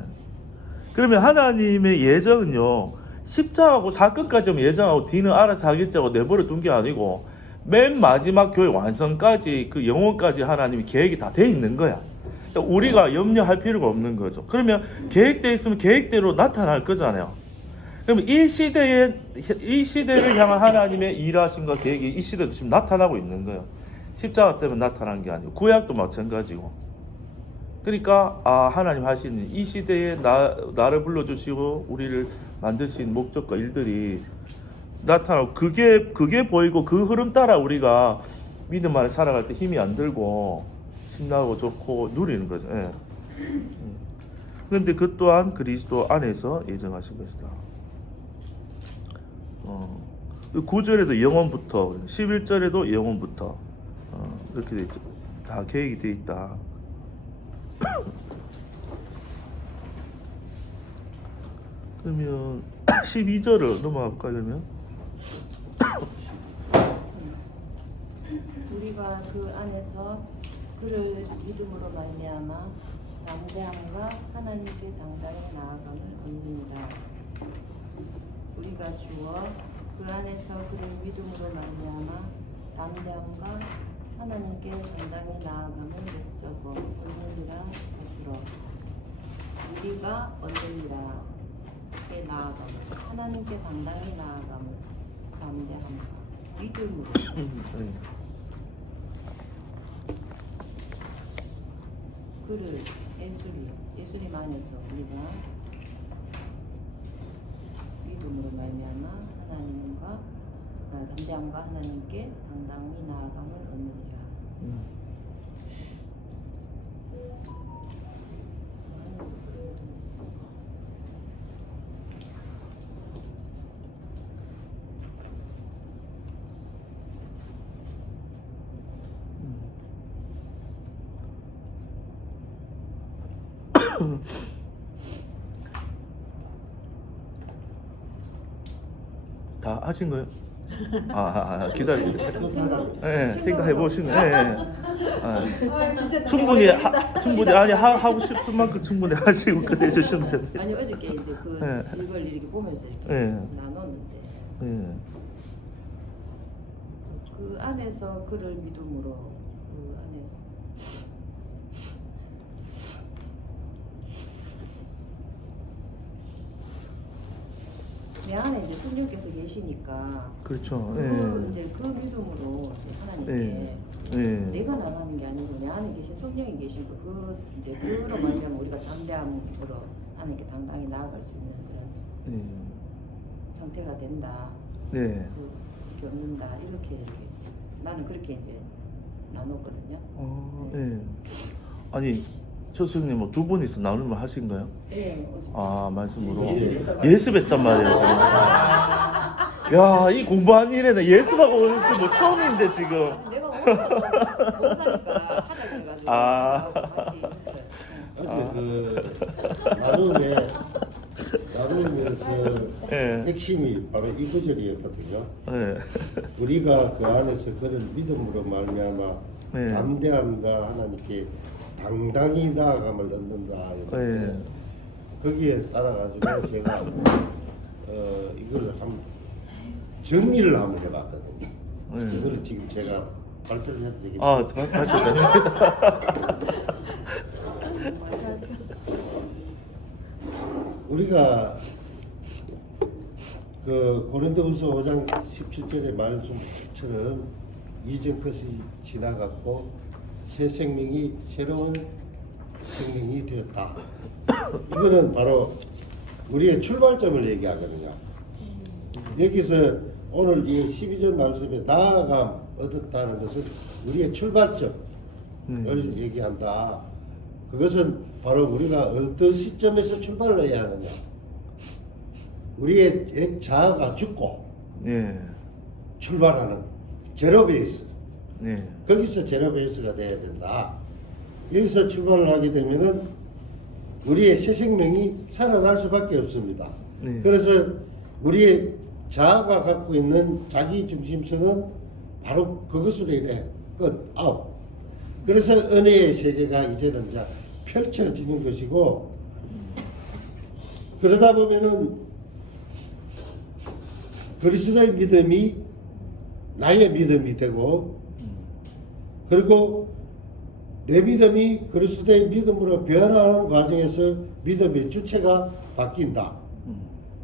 그러면 하나님의 예정은요 십자가하고 사건까지만 예정하고 뒤는 알아서 하겠자고 내버려 둔 게 아니고 맨 마지막 교회 완성까지 그 영혼까지 하나님이 계획이 다 돼 있는 거야. 그러니까 우리가 염려할 필요가 없는 거죠. 그러면 계획되어 있으면 계획대로 나타날 거잖아요. 그러면 이 시대를 향한 하나님의 일하심과 계획이 이 시대도 지금 나타나고 있는 거예요. 십자가 때문에 나타난 게 아니고 구약도 마찬가지고. 그러니까 하나님 하시는 이 시대에 나를 불러주시고 우리를 만드신 목적과 일들이 나타나고 그게 보이고 그 흐름 따라 우리가 믿음 안에 살아갈 때 힘이 안 들고 신나고 좋고 누리는 거죠. 예. 그런데 그 또한 그리스도 안에서 예정하신 것이다. 9절에도 영원부터 11절에도 영원부터 이렇게 돼 있죠. 다 계획이 돼 있다. 그러면 12절을 넘어가 볼까요? 그러면 우리가 그 안에서 그를 믿음으로 말미암아 담대함과 하나님께 당당히 나아감을 얻느니라. 우리가 주어 그 안에서 그를 믿음으로 말미암아 담대함과 하나님께 당당히 나아감을 목적어 얻느니라 스스로. 우리가 얻느니라 께 나아감을 하나님께 당당히 나아감을 담대함과 믿음으로 그를 예수님 안에서 우리가 믿음으로 말미암아 하나님과 담대함과 하나님께 당당히 나아감을 얻느니라. 다 하신 거예요? 기다리고. 그 사람 예, 생각해 보시면 예. 아, 진짜 충분히 답답하겠다. 충분히 아니 하고 싶은 만큼 충분히 하시고 끝내 주시면 됩니다. 아니 어저께 이제 그 네. 이걸 이렇게 보면서 이렇게 네. 나눴는데 예. 그 안에서 그를 믿음으로 그 안에서 내 안에 이제 성령께서 계시니까 그렇죠. 그 예. 이제 그 믿음으로 이제 하나님께 예. 예. 내가 나가는 게 아니고 내 안에 계신 성령이 계신 그 이제 그로 말하면 우리가 담대함으로 하나님께 당당히 나아갈 수 있는 그런 예. 상태가 된다. 네. 그 겪는다 이렇게 나는 그렇게 이제 나눴거든요. 예. 아니 초수님 뭐 두 분이서 나누면 하신가요? 예, 어제 말씀으로 예. 예습했단 말이에요 지금. 야, 이 공부한 일에는 예습하고 오는 뭐 처음인데 지금. 아니, 내가 못하니까 하자 그래가지고 같이 했어요. 어제 나누면서 예. 핵심이 바로 이 구절이었거든요. 예. 우리가 그 안에서 그를 믿음으로 말미암아 네. 담대함과 하나님께 당당히 나아감을 얻는다. 예. 거기에 따라가지고 제가 이걸 정리를 한번 해봤거든요. 네. 이거를 지금 제가 발표를 해도 되겠습니다. 하셔도 됩니다. 우리가 그 고린도후서 5장 17절의 말씀처럼 이전 것이 지나갔고 새 생명이 새로운 생명이 되었다. 이거는 바로 우리의 출발점을 얘기하거든요. 여기서 오늘 이 12절 말씀에 나아감 얻었다는 것은 우리의 출발점을 얘기한다. 그것은 바로 우리가 어떤 시점에서 출발을 해야 하느냐. 우리의 옛 자아가 죽고 예. 출발하는 제로 베이스. 예. 거기서 제로 베이스가 돼야 된다. 여기서 출발을 하게 되면은 우리의 새 생명이 살아날 수밖에 없습니다. 네. 그래서 우리의 자아가 갖고 있는 자기 중심성은 바로 그것으로 인해 끝, 아웃. 그래서 은혜의 세계가 이제는 이제 펼쳐지는 것이고, 그러다 보면은 그리스도의 믿음이 나의 믿음이 되고, 그리고 내 믿음이 그리스도의 믿음으로 변화하는 과정에서 믿음의 주체가 바뀐다.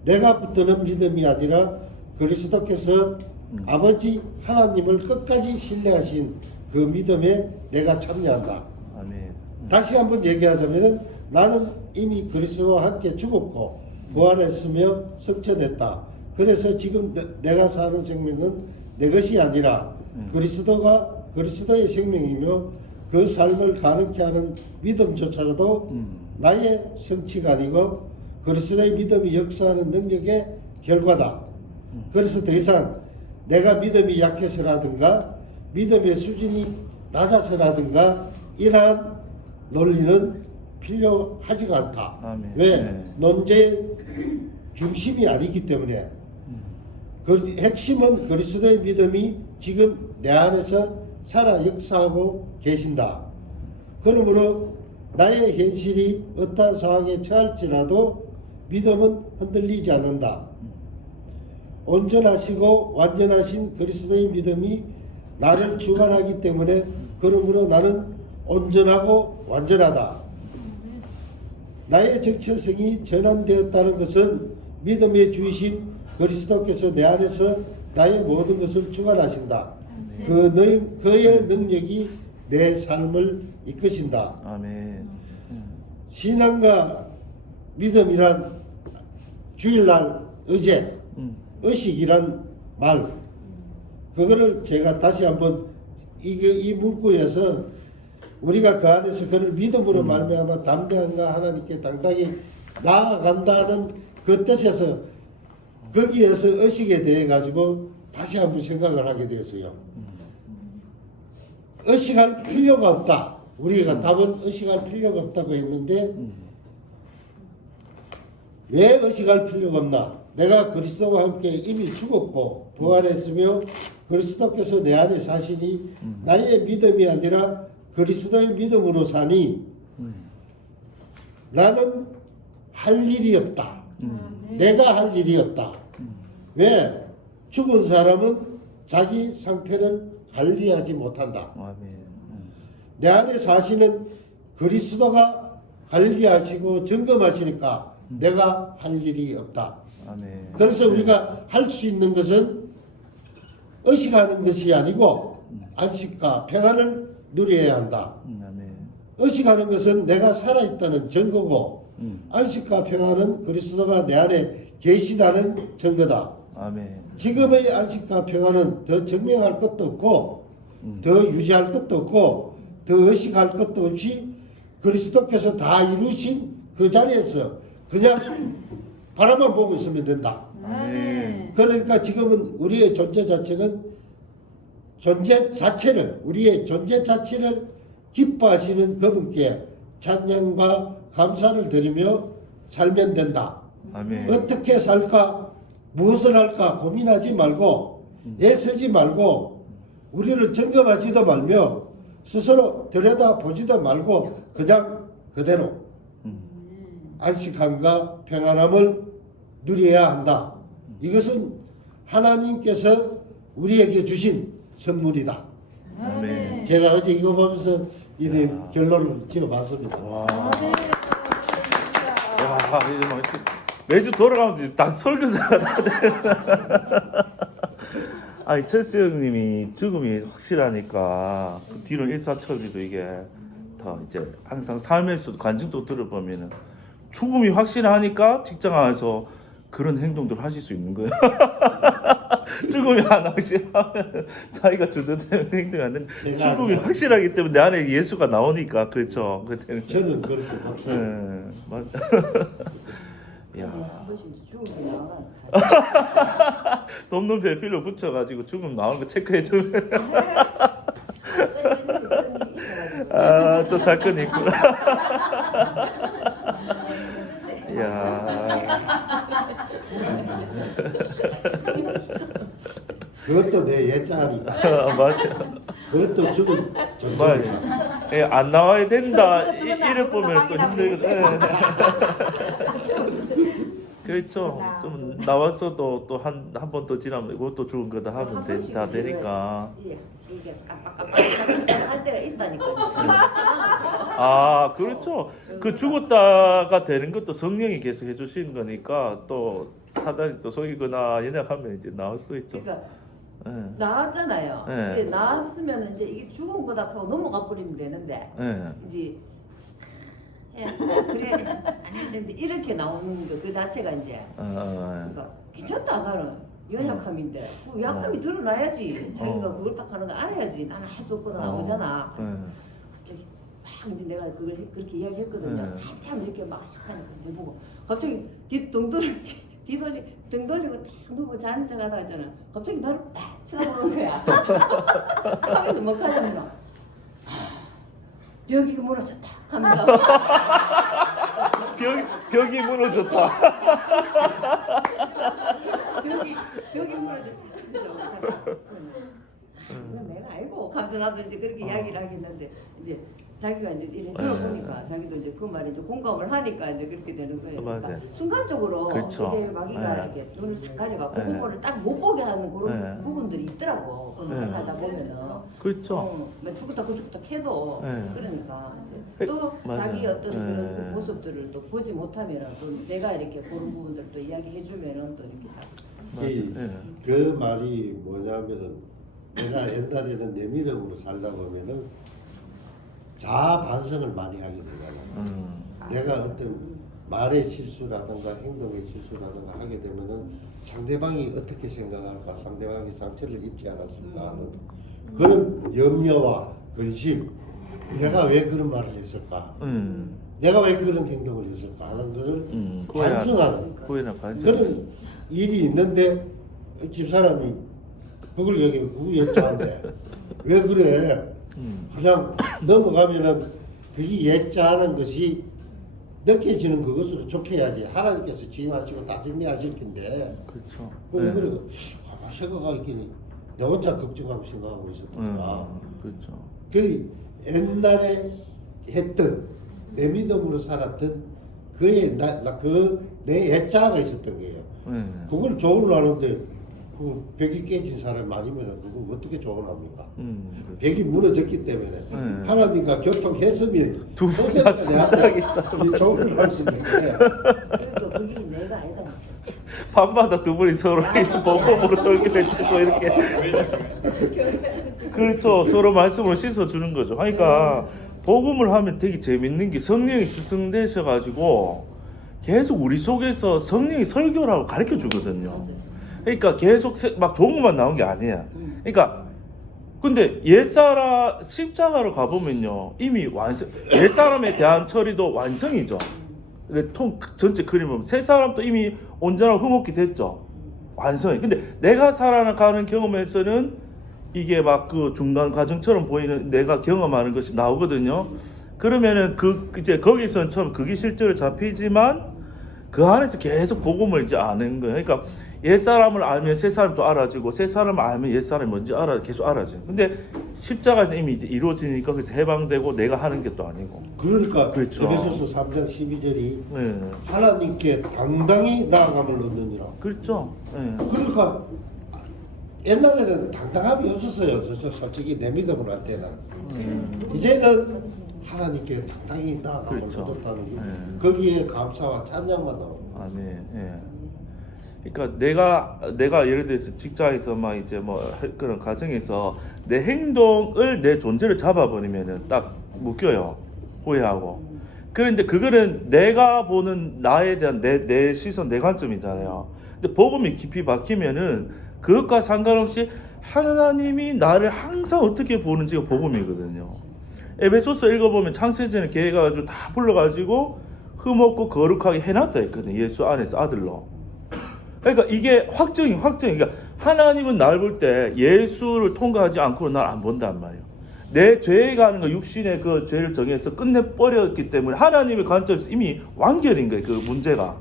내가 붙드는 믿음이 아니라 그리스도께서 아버지 하나님을 끝까지 신뢰하신 그 믿음에 내가 참여한다. 아멘. 다시 한번 얘기하자면 나는 이미 그리스도와 함께 죽었고 부활했으며 성천했다. 그래서 지금 내가 사는 생명은 내 것이 아니라 그리스도가 그리스도의 생명이며 그 삶을 가능케 하는 믿음조차도 나의 성취가 아니고 그리스도의 믿음이 역사하는 능력의 결과다. 그래서 더 이상 내가 믿음이 약해서라든가 믿음의 수준이 낮아서라든가 이러한 논리는 필요하지가 않다. 아멘. 왜? 네. 논제의 중심이 아니기 때문에 그 핵심은 그리스도의 믿음이 지금 내 안에서 살아 역사하고 계신다. 그러므로 나의 현실이 어떠한 상황에 처할지라도 믿음은 흔들리지 않는다. 온전하시고 완전하신 그리스도의 믿음이 나를 주관하기 때문에 그러므로 나는 온전하고 완전하다. 나의 정체성이 전환되었다는 것은 믿음의 주이신 그리스도께서 내 안에서 나의 모든 것을 주관하신다. 그의 능력이 내 삶을 이끄신다. 아멘. 신앙과 믿음이란 주일날 의제, 의식이란 말, 그거를 제가 다시 한번 이 문구에서 우리가 그 안에서 그를 믿음으로 말미암아 담대함과 하나님께 당당히 나아간다는 그 뜻에서 거기에서 의식에 대해 가지고 다시 한번 생각을 하게 되었어요. 의식할 필요가 없다. 우리가 답은 의식할 필요가 없다고 했는데 왜 의식할 필요가 없나? 내가 그리스도와 함께 이미 죽었고 부활했으며 그리스도께서 내 안에 사시니 나의 믿음이 아니라 그리스도의 믿음으로 사니 나는 할 일이 없다. 내가 할 일이 없다. 왜? 죽은 사람은 자기 상태를 관리하지 못한다. 아멘. 내 안에 사시는 그리스도가 관리하시고 점검하시니까 내가 할 일이 없다. 아멘. 그래서 우리가 할 수 있는 것은 의식하는 것이 아니고 안식과 평안을 누려야 한다. 아멘. 의식하는 것은 내가 살아있다는 증거고 안식과 평안은 그리스도가 내 안에 계시다는 증거다. 아멘. 지금의 안식과 평안은 더 증명할 것도 없고 더 유지할 것도 없고 더 의식할 것도 없이 그리스도께서 다 이루신 그 자리에서 그냥 바라만 보고 있으면 된다. 아멘. 그러니까 지금은 우리의 존재 자체는 우리의 존재 자체를 기뻐하시는 그분께 찬양과 감사를 드리며 살면 된다. 아멘. 어떻게 살까, 무엇을 할까 고민하지 말고 애쓰지 말고 우리를 점검하지도 말며 스스로 들여다보지도 말고 그냥 그대로 안식함과 평안함을 누려야 한다. 이것은 하나님께서 우리에게 주신 선물이다. 아멘. 제가 어제 이거 보면서 이 결론을 지어봤습니다. 와. 야, 이제 막 이렇게 매주 돌아가면 이제 다 설교자가 다 돼. 아니 철수 형님이 죽음이 확실하니까 그 뒤로 일사천리도 이게 다 이제 항상 삶에서도 간증도 들어보면은 죽음이 확실하니까 직장 안에서 그런 행동들을 하실 수 있는 거예요. 죽음이 안 확실하면 자기가 주도되는 행동이 안 되는 죽음이 확실하기 때문에 내 안에 예수가 나오니까 그렇죠. 그때는 저는 그렇게 봤어요. 네, 맞. 야, 한 번씩 이제 죽음이 나와. 돕는 배필로 붙여가지고 죽음 나오는 거 체크해주면 또 사건이 있구나. 야, 그것도 내 예자니까. 맞아. 그것도 죽은 맞아. 예, 안 나와야 된다. 이를 보면 또 힘들거든. 그렇죠. 좀 나왔어도 또 한 번 더 지나면 이것도 죽은 거다 하면 다 되니까. 이게 깜빡깜빡할 때가 있다니까. 아, 그렇죠. 그 죽었다가 되는 것도 성령이 계속 해주시는 거니까 또 사단이 또 속이거나 연약하면 이제 나올 수 있죠. 그러니까 예. 나왔잖아요. 네. 근데 나왔으면 이제 이게 죽은 거다 하고 넘어가 버리면 되는데 예. 이제 그래 안 했는데 이렇게 나오는 거 그 자체가 이제 그러니까 귀찮다 나는 연약함인데 그 약함이 드러나야지 자기가 그걸 딱 하는 거 알아야지 나는 할 수 없거나 나오잖아. 갑자기 막 이제 내가 그걸 그렇게 이야기했거든요. 한참 이렇게 막 하니까 내보고 갑자기 등 돌리고 탁 누워 자는 척 하다가 있잖아. 갑자기 나를 딱 쳐다보는 거야. 하면서 뭐 하냐면 벽이 무너졌다 하면서 벽이 무너졌다. 벽이 무너졌다. 그건 내가 알고 하면서 나도 이제 그렇게 이야기를 하겠는데 이제 자기가 이제 이런 들어보니까 자기도 이제 그 말에 이제 공감을 하니까 이제 그렇게 되는 거예요. 그러니까 맞아요. 순간적으로 그렇죠. 이게 마귀가 네. 이렇게 눈을 싹 가려갖고 네. 그 부분을 딱 못 보게 하는 그런 네. 부분들이 있더라고. 네. 살다 보면은. 그렇죠. 뭐 죽었다 해도 네. 그러니까 이제 또 맞아요. 자기 어떤 네. 그런 그 모습들을 또 보지 못하면은 또 내가 이렇게 그런 부분들을 또 이야기해주면은 또 이렇게 다 예. 그 말이 뭐냐면은 내가 옛날에는 내 믿음으로 살다 보면은 자아 반성을 많이 하게 되잖아. 내가 어떤 말의 실수라든가 행동의 실수라든가 하게 되면은 상대방이 어떻게 생각할까, 상대방이 상처를 입지 않았을까 하는 그런 염려와 근심, 내가 왜 그런 말을 했을까, 내가 왜 그런 행동을 했을까 하는 것을 반성하는 고해나 반성. 그런 일이 있는데 집사람이 그걸 얘기해. 그거 예자인데 왜 그래? 그냥 넘어가면은 그게 예자하는 것이 느껴지는 그것으로 좋게 해야지. 하나님께서 지휘하시고 다 정리하실 텐데. 그렇죠. 그래 그리고 생각가 있기는 내 혼자 걱정하고 생각하고 있었다. 그렇죠. 그 옛날에 했던 내 믿음으로 살았던 그의 그내 애자가 있었던 거예요. 네. 그걸 조언을 하는데 그 벽이 깨진 사람 아니면 그거 어떻게 조언합니까? 벽이 무너졌기 때문에 하나님과 교통했으면 두 분이 내가 조언을 할 수 있는데 그러니까 그게 내가 아니다. 밤마다 두 분이 서로 복음으로 설교해 주고 이렇게 그렇죠. 서로 말씀을 씻어 주는 거죠. 그러니까 복음을 하면 되게 재밌는 게 성령이 스승되셔가지고 계속 우리 속에서 성령이 설교를 하고 가르쳐 주거든요. 그러니까 계속 막 좋은 것만 나온 게 아니에요. 그러니까 근데 옛사람 십자가로 가보면요 이미 완성, 옛사람에 대한 처리도 완성이죠. 통 전체 그림 보면 새 사람도 이미 온전하고 흠없게 됐죠. 완성이. 근데 내가 살아가는 경험에서는 이게 막 그 중간 과정처럼 보이는 내가 경험하는 것이 나오거든요. 그러면은 이제 거기서는 처음 그게 실제로 잡히지만 그 안에서 계속 복음을 이제 아는 거예요. 그러니까 옛 사람을 알면 새 사람도 알아지고 새 사람을 알면 옛 사람이 뭔지 계속 알아져. 근데 십자가에서 이미 이제 이루어지니까 그래서 해방되고 내가 하는 게 또 아니고. 그러니까 그렇죠. 에베소서 3장 12절이 네. 하나님께 당당히 나아감을 얻느니라. 그렇죠. 네. 그러니까 옛날에는 당당함이 없었어요. 솔직히 내 믿음으로 할 때는. 이제는 하나님께 당당히 나아감을 그렇죠. 얻었다는 게 네. 거기에 감사와 찬양만 나옵니다. 아멘. 예. 그러니까 내가 예를 들어서 직장에서 막 이제 뭐 그런 가정에서 내 행동을 내 존재를 잡아버리면은 딱 묶여요. 후회하고. 그런데 그거는 내가 보는 나에 대한 내 시선, 내 관점이잖아요. 근데 복음이 깊이 박히면은 그것과 상관없이 하나님이 나를 항상 어떻게 보는지가 복음이거든요. 에베소서 읽어보면 창세전에 걔가 가지고 다 불러가지고 흠없고 거룩하게 해놨다 했거든요. 예수 안에서 아들로. 그러니까 이게 확정이. 그러니까 하나님은 날 볼 때 예수를 통과하지 않고는 날 안 본단 말이에요. 내 죄가 하는 거 육신의 그 죄를 정해서 끝내버렸기 때문에 하나님의 관점에서 이미 완결인 거예요. 그 문제가.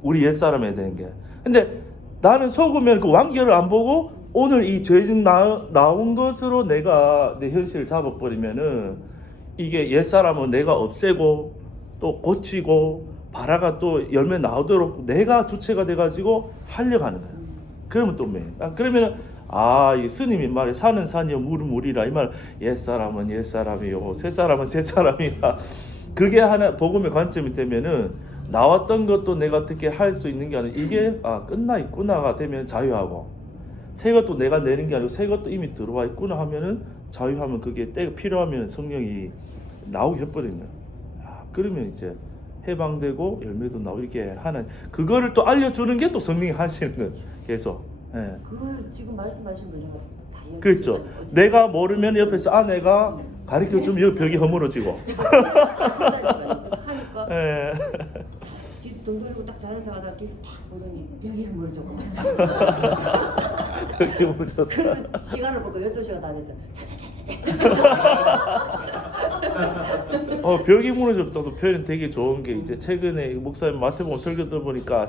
우리 옛사람에 대한 게. 근데 나는 속으면 그 완결을 안 보고 오늘 이 죄중 나온 것으로 내가 내 현실을 잡아버리면은 이게 옛사람은 내가 없애고 또 고치고 바라가 또 열매 나오도록 내가 주체가 돼가지고 하려고 하는 거예요. 그러면 또 그러면은 이 스님이 말해 산은 산이요 물은 물이라 이 말 옛사람은 옛사람이요 새사람은 새사람이라 그게 하나 복음의 관점이 되면은 나왔던 것도 내가 어떻게 할 수 있는 게 아니라 이게 끝나 있구나가 되면 자유하고 새 것도 내가 내는 게 아니고 새 것도 이미 들어와 있구나 하면은 자유하면 그게 때가 필요하면 성령이 나오게 해버리는 거예요. 그러면 이제 해방되고 열매도 나오고 이렇게 하는 그거를 또 알려주는 게 또 성령이 하시는 거예요. 계속. 예. 그걸 지금 말씀하신 거 내가 다 그렇죠. 내가 모르면 옆에서 아내가 가르쳐 주면 여기 벽이 허물어지고. 하니까 예. 돈 들고 딱 자는 사람마다 뒤로 탁 보더니 벽이 물어졌고 벽이 허물어졌다. 그러면 시간을 보고 12시간 다 됐어. 벽이 무너졌다도 표현 되게 좋은 게 이제 최근에 목사님 마태복음 설교 들어보니까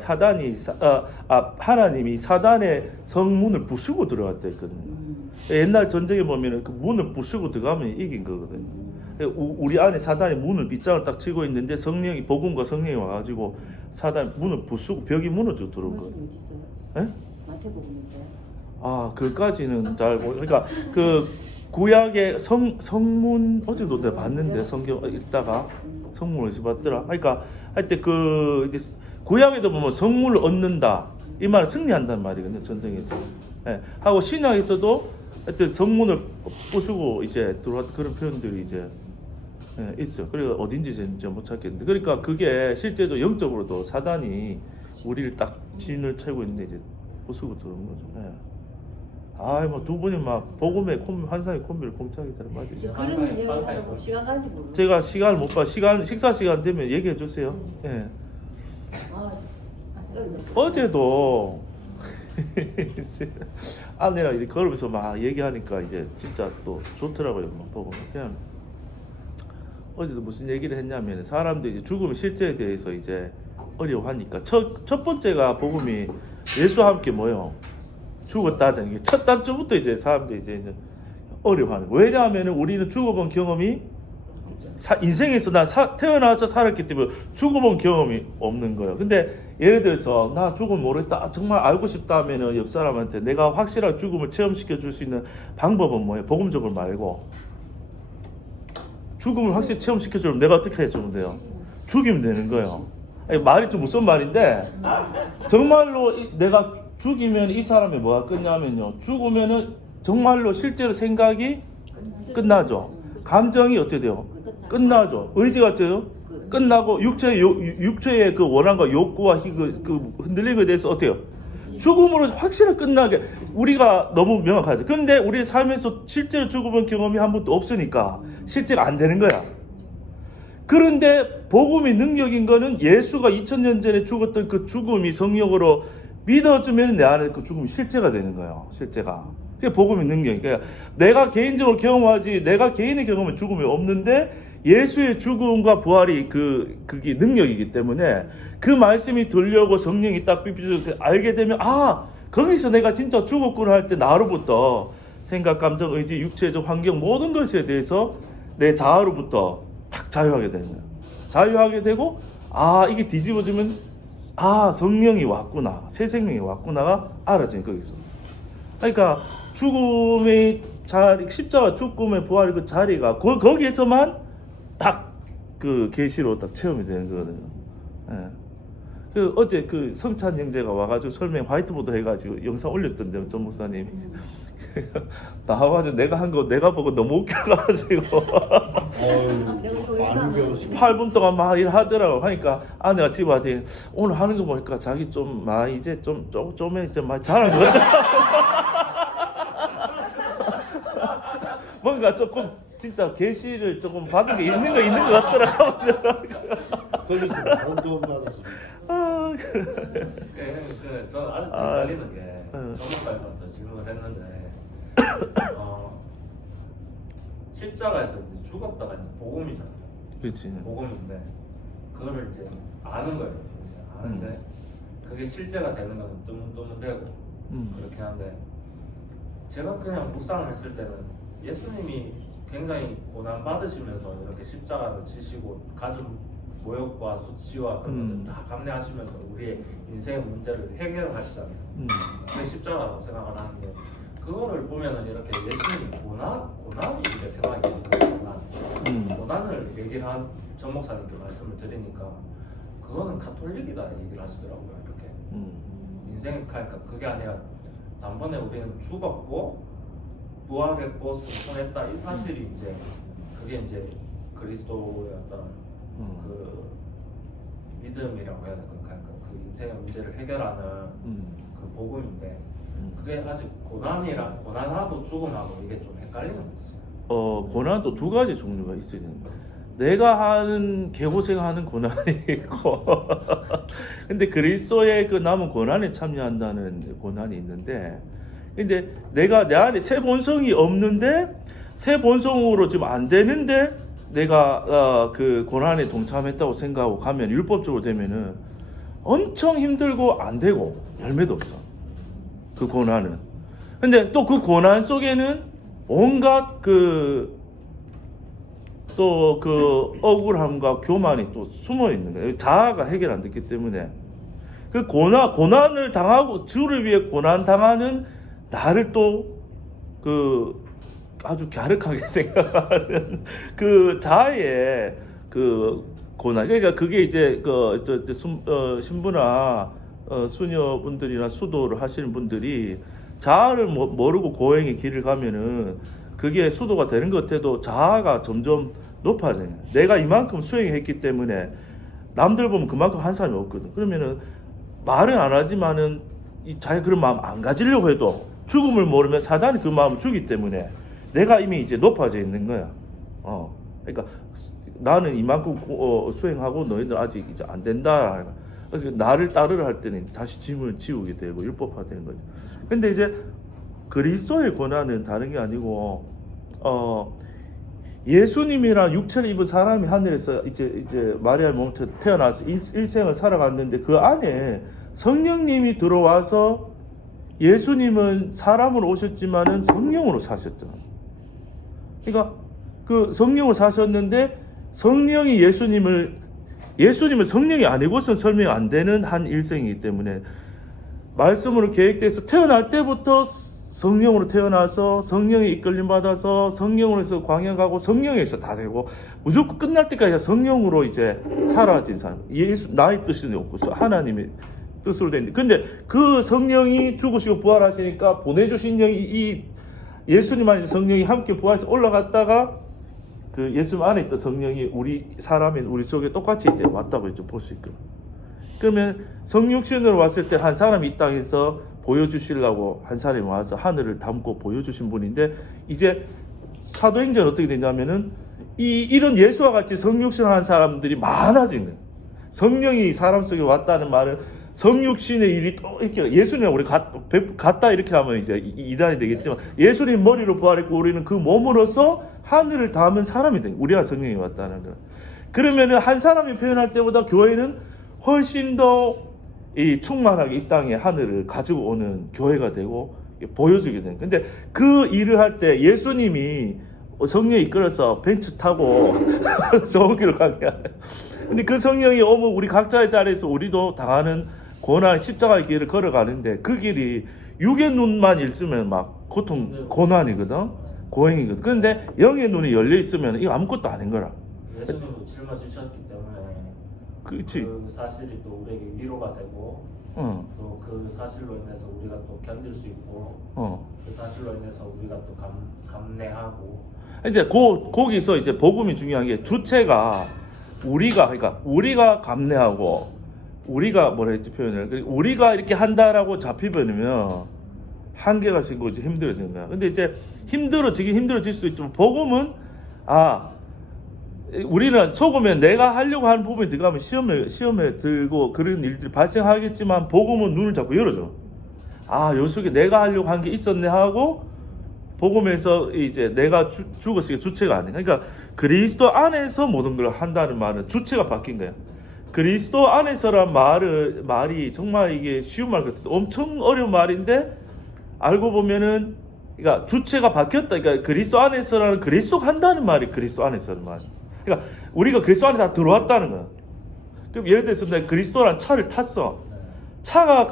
하나님이 사단의 성문을 부수고 들어갔다 했거든요. 옛날 전쟁에 보면은 그 문을 부수고 들어가면 이긴 거거든요. 우리 안에 사단이 문을 빗장을 딱 치고 있는데 성령이 복음과 성령이 와가지고 사단 문을 부수고 벽이 무너져 들어온 거예요. 어디 있어요? 예? 마태복음 있어요? 그까지는 잘 모르. 그러니까 그 구약의 성문 어제도 내가 봤는데 성경 읽다가 성문을 어디서 봤더라. 그러니까 하여튼 그 이제 구약에도 보면 성문을 얻는다 이 말은 승리한다는 말이거든요. 전쟁에서. 예. 하고 신약에서도 하여튼 성문을 부수고 이제 들어왔 그런 표현들이 이제 있어요. 그리고 어딘지 이제 못 찾겠는데. 그러니까 그게 실제로 영적으로도 사단이 우리를 딱 진을 채고 있는데 이제 부수고 들어온 거죠. 예. 뭐 두 분이 막 복음의 환상의 콤비를 공차하기 잘 맞으시죠. 그런 얘기하다 보면 시간 가지 모르. 제가 시간을 못 봐. 식사 시간 되면 얘기해 주세요. 예. 어제도 아내랑 이제 걸으면서 막 얘기하니까 이제 진짜 또 좋더라고요. 막 보고 그냥 어제도 무슨 얘기를 했냐면 사람들이 이제 죽음의 실제에 대해서 이제 어려워하니까 첫 번째가 복음이 예수와 함께 뭐요? 죽었다잖아요. 이게 첫 단추부터 이제 사람들이 이제 어려워하는 거예요. 왜냐하면 우리는 죽어본 경험이 인생에서 난 태어나서 살았기 때문에 죽어본 경험이 없는 거예요. 근데 예를 들어서 나 죽음 모르겠다 정말 알고 싶다 하면은 옆 사람한테 내가 확실하게 죽음을 체험시켜 줄 수 있는 방법은 뭐예요? 복음적으로 말고 죽음을 확실히 체험시켜 주면 내가 어떻게 해주면 돼요? 죽이면 되는 거예요. 아니, 말이 좀 무슨 말인데 정말로 내가 죽이면 이 사람이 뭐가 끝냐면요, 죽으면은 정말로 실제로 생각이 끝나죠. 감정이 어떻게 돼요? 끝나죠. 의지가 어때요? 끝나고 육체의 그 원한과 욕구와 그 흔들림에 대해서 어때요? 죽음으로 확실하게 끝나게 우리가 너무 명확하죠. 근데 우리 삶에서 실제로 죽어본 경험이 한 번도 없으니까 실제가 안 되는 거야. 그런데 복음의 능력인 거는 예수가 2000년 전에 죽었던 그 죽음이 성령으로 믿어주면 내 안에 그 죽음이 실제가 되는 거예요. 실제가. 그게 복음의 능력이에요. 그러니까 내가 개인적으로 경험하지 내가 개인의 경험은 죽음이 없는데 예수의 죽음과 부활이 그게 능력이기 때문에 그 말씀이 들려오고 성령이 딱 비춰서 알게 되면 거기서 내가 진짜 죽었구나 할 때 나로부터 생각, 감정, 의지, 육체적 환경 모든 것에 대해서 내 자아로부터 탁 자유하게 되는 거예요. 자유하게 되고 이게 뒤집어지면 성령이 왔구나, 새 생명이 왔구나가 알아지는 거기서. 그러니까 죽음의 자리, 십자가 죽음의 부활의 그 자리가 거기에서만 딱 그 계시로 딱 체험이 되는 거거든요. 그 어제 그 성찬 형제가 와가지고 설명 화이트보드 해가지고 영상 올렸던데 전 목사님이 나와가지고 내가 한 거 내가 보고 너무 웃겨가지고 많은 배우시고 8분 동안 막 일하더라고. 하니까 아내가 집에 와서 오늘 하는 거 보니까 자기 좀 많이 이제 좀 이제 많이 잘한 것 같다. 뭔가 조금 진짜 계시를 조금 받은 게 있는 것 같더라고. 거기서 많은 도움 받았습니다. 저는 아직도 헷갈리는 게 전문가님한테 질문을 했는데 십자가에서 이제 죽었다가 이제 복음이잖아요. 그렇지. 복음인데 그거를 이제 아는 거예요. 이제 아는데 그게 실제가 되는 건 뜨문뜨문되고 그렇긴 한데 제가 그냥 묵상을 했을 때는 예수님이 굉장히 고난 받으시면서 이렇게 십자가를 지시고 가진 모욕과 수치와 그런 것들 다 감내하시면서 우리의 인생의 문제를 해결하시잖아요. 그게 십자가라고 생각을 하는 게 그거를 보면은 이렇게 예수님이 고난이 이게 생각이 있는 고난을 얘기를 한 전 목사님께 말씀을 드리니까 그거는 가톨릭이다 얘기를 하시더라고요. 이렇게 인생 그러니까 그게 아니라 단번에 우리는 죽었고 부활했고 승천했다 이 사실이 이제 그게 이제 그리스도의 어떤 그 믿음이라고 해야 될까? 그러니까 그 인생의 문제를 해결하는 그 복음인데 그게 아직 고난하고 죽음하고 이게 좀 헷갈리는 거죠. 고난도 두 가지 종류가 있어야 되는 거예요. 내가 하는 개고생하는 고난이 있고 근데 그리스도의 그 남은 고난에 참여한다는 고난이 있는데 근데 내가 내 안에 새 본성이 없는데 새 본성으로 지금 안 되는데 내가 그 고난에 동참했다고 생각하고 가면 율법적으로 되면은 엄청 힘들고 안 되고 열매도 없어. 그 고난은. 근데 또 그 고난 속에는 온갖 또 그 억울함과 교만이 또 숨어 있는 거예요. 자아가 해결 안 됐기 때문에 그 고난을 당하고 주를 위해 고난 당하는 나를 또 그 아주 갸륵하게 생각하는 그 자아의 그 고난. 그러니까 그게 이제 신부나 수녀분들이나 수도를 하시는 분들이 자아를 모르고 고행의 길을 가면은 그게 수도가 되는 것 같아도 자아가 점점 높아져요. 내가 이만큼 수행했기 때문에 남들 보면 그만큼 한 사람이 없거든. 그러면은 말은 안 하지만은 이 자기 그런 마음 안 가지려고 해도 죽음을 모르면 사단이 그 마음을 주기 때문에 내가 이미 이제 높아져 있는 거야. 그러니까 나는 이만큼 수행하고 너희들 아직 이제 안 된다. 나를 따르라 할 때는 다시 짐을 지우게 되고 율법화되는 거죠. 근데 이제 그리스도의 고난은 다른 게 아니고 예수님이란 육체를 입은 사람이 하늘에서 이제 마리아의 몸에서 태어나서 일생을 살아갔는데 그 안에 성령님이 들어와서 예수님은 사람으로 오셨지만은 성령으로 사셨죠. 그러니까 그 성령으로 사셨는데 성령이 예수님은 성령이 아니고서는 설명이 안 되는 한 일생이기 때문에 말씀으로 계획돼서 태어날 때부터 성령으로 태어나서 성령에 이끌림 받아서 성령으로서 광야 가고 성령에서 다 되고 무조건 끝날 때까지 성령으로 이제 사라진 사람. 나의 뜻이 없고 하나님의 뜻으로 됐는데 근데 그 성령이 죽으시고 부활하시니까 보내주신 영이 이 예수님 안에 성령이 함께 부활해서 올라갔다가 그 예수님 안에 있던 성령이 우리 속에 똑같이 이제 왔다고 이제 볼 수 있거든요. 그러면 성육신으로 왔을 때 한 사람이 이 땅에서 보여주시려고 한 사람이 와서 하늘을 담고 보여주신 분인데 이제 사도행전 어떻게 되냐면은 이런 예수와 같이 성육신을 한 사람들이 많아진 거예요. 성령이 사람 속에 왔다는 말은 성육신의 일이 또 이렇게 예수님과 우리 같다 이렇게 하면 이제 이단이 되겠지만 예수님 머리로 부활했고 우리는 그 몸으로서 하늘을 담은 사람이 된 거예요. 우리가 성령이 왔다는 거예요. 그러면은 한 사람이 표현할 때보다 교회는 훨씬 더 이 충만하게 이 땅에 하늘을 가지고 오는 교회가 되고 보여주게 되는. 근데 그 일을 할 때 예수님이 성령이 이끌어서 벤츠 타고 좋은 길을 가게 하네요. 근데 그 성령이 오면 우리 각자의 자리에서 우리도 당하는 고난, 십자가의 길을 걸어가는데 그 길이 육의 눈만 있으면 막 고난이거든, 고행이거든. 그런데 영의 눈이 열려 있으면 이거 아무것도 아닌 거라. 예수님도 짊어지셨기 때문에 그렇지. 그 사실이 또 우리에게 위로가 되고 또 그 사실로 인해서 우리가 또 견딜 수 있고 그 사실로 인해서 우리가 또 감내하고. 근데 거기서 이제 복음이 중요한 게 주체가 우리가 감내하고 우리가 뭐라 했지 표현을 우리가 이렇게 한다라고 잡히버리면 한계가 생기고 이제 힘들어지는 거야. 근데 이제 힘들어질 수도 있지만 복음은 우리는 속으면 내가 하려고 하는 부분이 들어가면 시험에 들고 그런 일들이 발생하겠지만 복음은 눈을 자꾸 열어줘. 요 속에 내가 하려고 한 게 있었네 하고 복음에서 이제 내가 죽었으니까 주체가 아니야. 그러니까 그리스도 안에서 모든 걸 한다는 말은 주체가 바뀐 거야. 그리스도 안에서란 말이 정말 이게 쉬운 말 같아도 엄청 어려운 말인데 알고 보면은 그러니까 주체가 바뀌었다. 그러니까 그리스도 안에서라는 그리스도 한다는 말이 그리스도 안에서는 말. 그러니까 우리가 그리스도 안에 다 들어왔다는 거야. 그럼 예를 들어서 내가 그리스도란 차를 탔어. 차가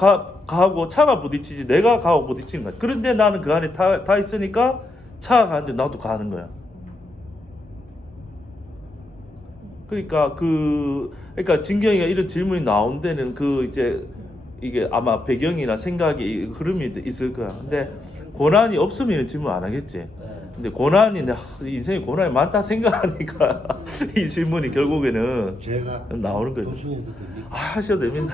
가고 차가 부딪히지 내가 가고 부딪히는 거야. 그런데 나는 그 안에 다 있으니까 차가 가는데 나도 가는 거야. 그러니까 진경이가 이런 질문이 나온 데는 이게 아마 배경이나 생각이 흐름이 있을 거야. 근데 고난이 없으면 질문 안 하겠지. 근데 고난이 인생에 고난이 많다 생각하니까 이 질문이 결국에는 제가 나오는 거죠. 도중에도 됩니까? 하셔도 됩니다.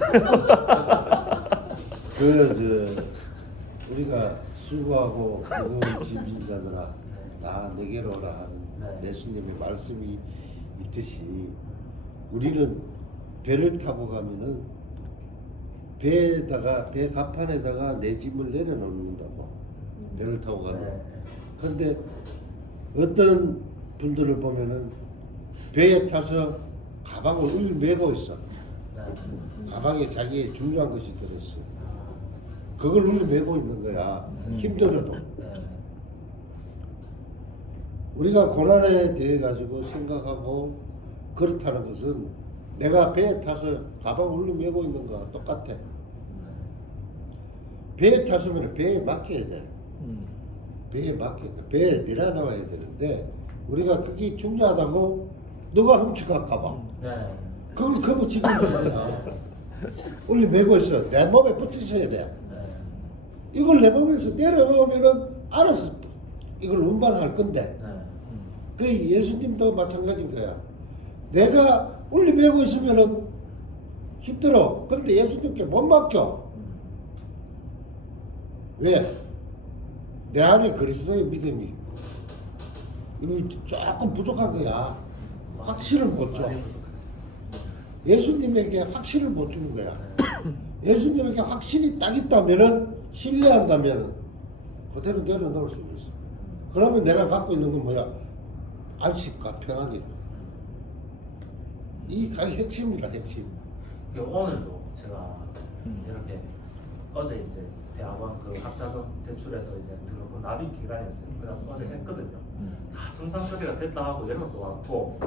우리가 수고하고 무거운 짐진자들아 다 내게로 오라 하는 예수님의 말씀이 있듯이 우리는 배를 타고 가면은 배 갑판에다가 내 짐을 내려놓는다고 배를 타고 가면. 그런데 어떤 분들을 보면은 배에 타서 가방을 메고 있어. 가방에 자기의 중요한 것이 들었어. 그걸 메고 있는 거야. 힘들어도. 우리가 고난에 대해 가지고 생각하고 그렇다는 것은 내가 배에 타서 가방을 메고 있는 거와 똑같아. 배에 탔으면 배에 맡겨야 돼. 배에 내려놔야 되는데 우리가 그게 중요하다고 누가 훔쳐갈까 봐. 그걸 그거 지금 거야. 원래 메고 있어. 내 몸에 붙어 있어야 돼. 이걸 내 몸에서 내려놓으면은 알아서 이걸 운반할 건데. 그 예수님도 마찬가지인 거야. 내가 원래 메고 있으면은 힘들어. 그런데 예수님께 못 맡겨. 왜? 내 안에 그리스도의 믿음이 조금 부족한 거야. 확신을 못 줘. 예수님에게 확신을 못 주는 거야. 예수님에게 확신이 딱 있다면은 신뢰한다면 그대로 내려놓을 수 있어. 그러면 내가 갖고 있는 건 뭐야? 안식과 평안이다. 이가 핵심이다, 핵심. 그 오늘도 제가 이렇게 어제 이제 대학원 그 학자금 대출해서 이제 들어온 납입 기간이었어요. 그래서 어제 했거든요. 다 정상 처리가 됐다 하고 연락도 왔고,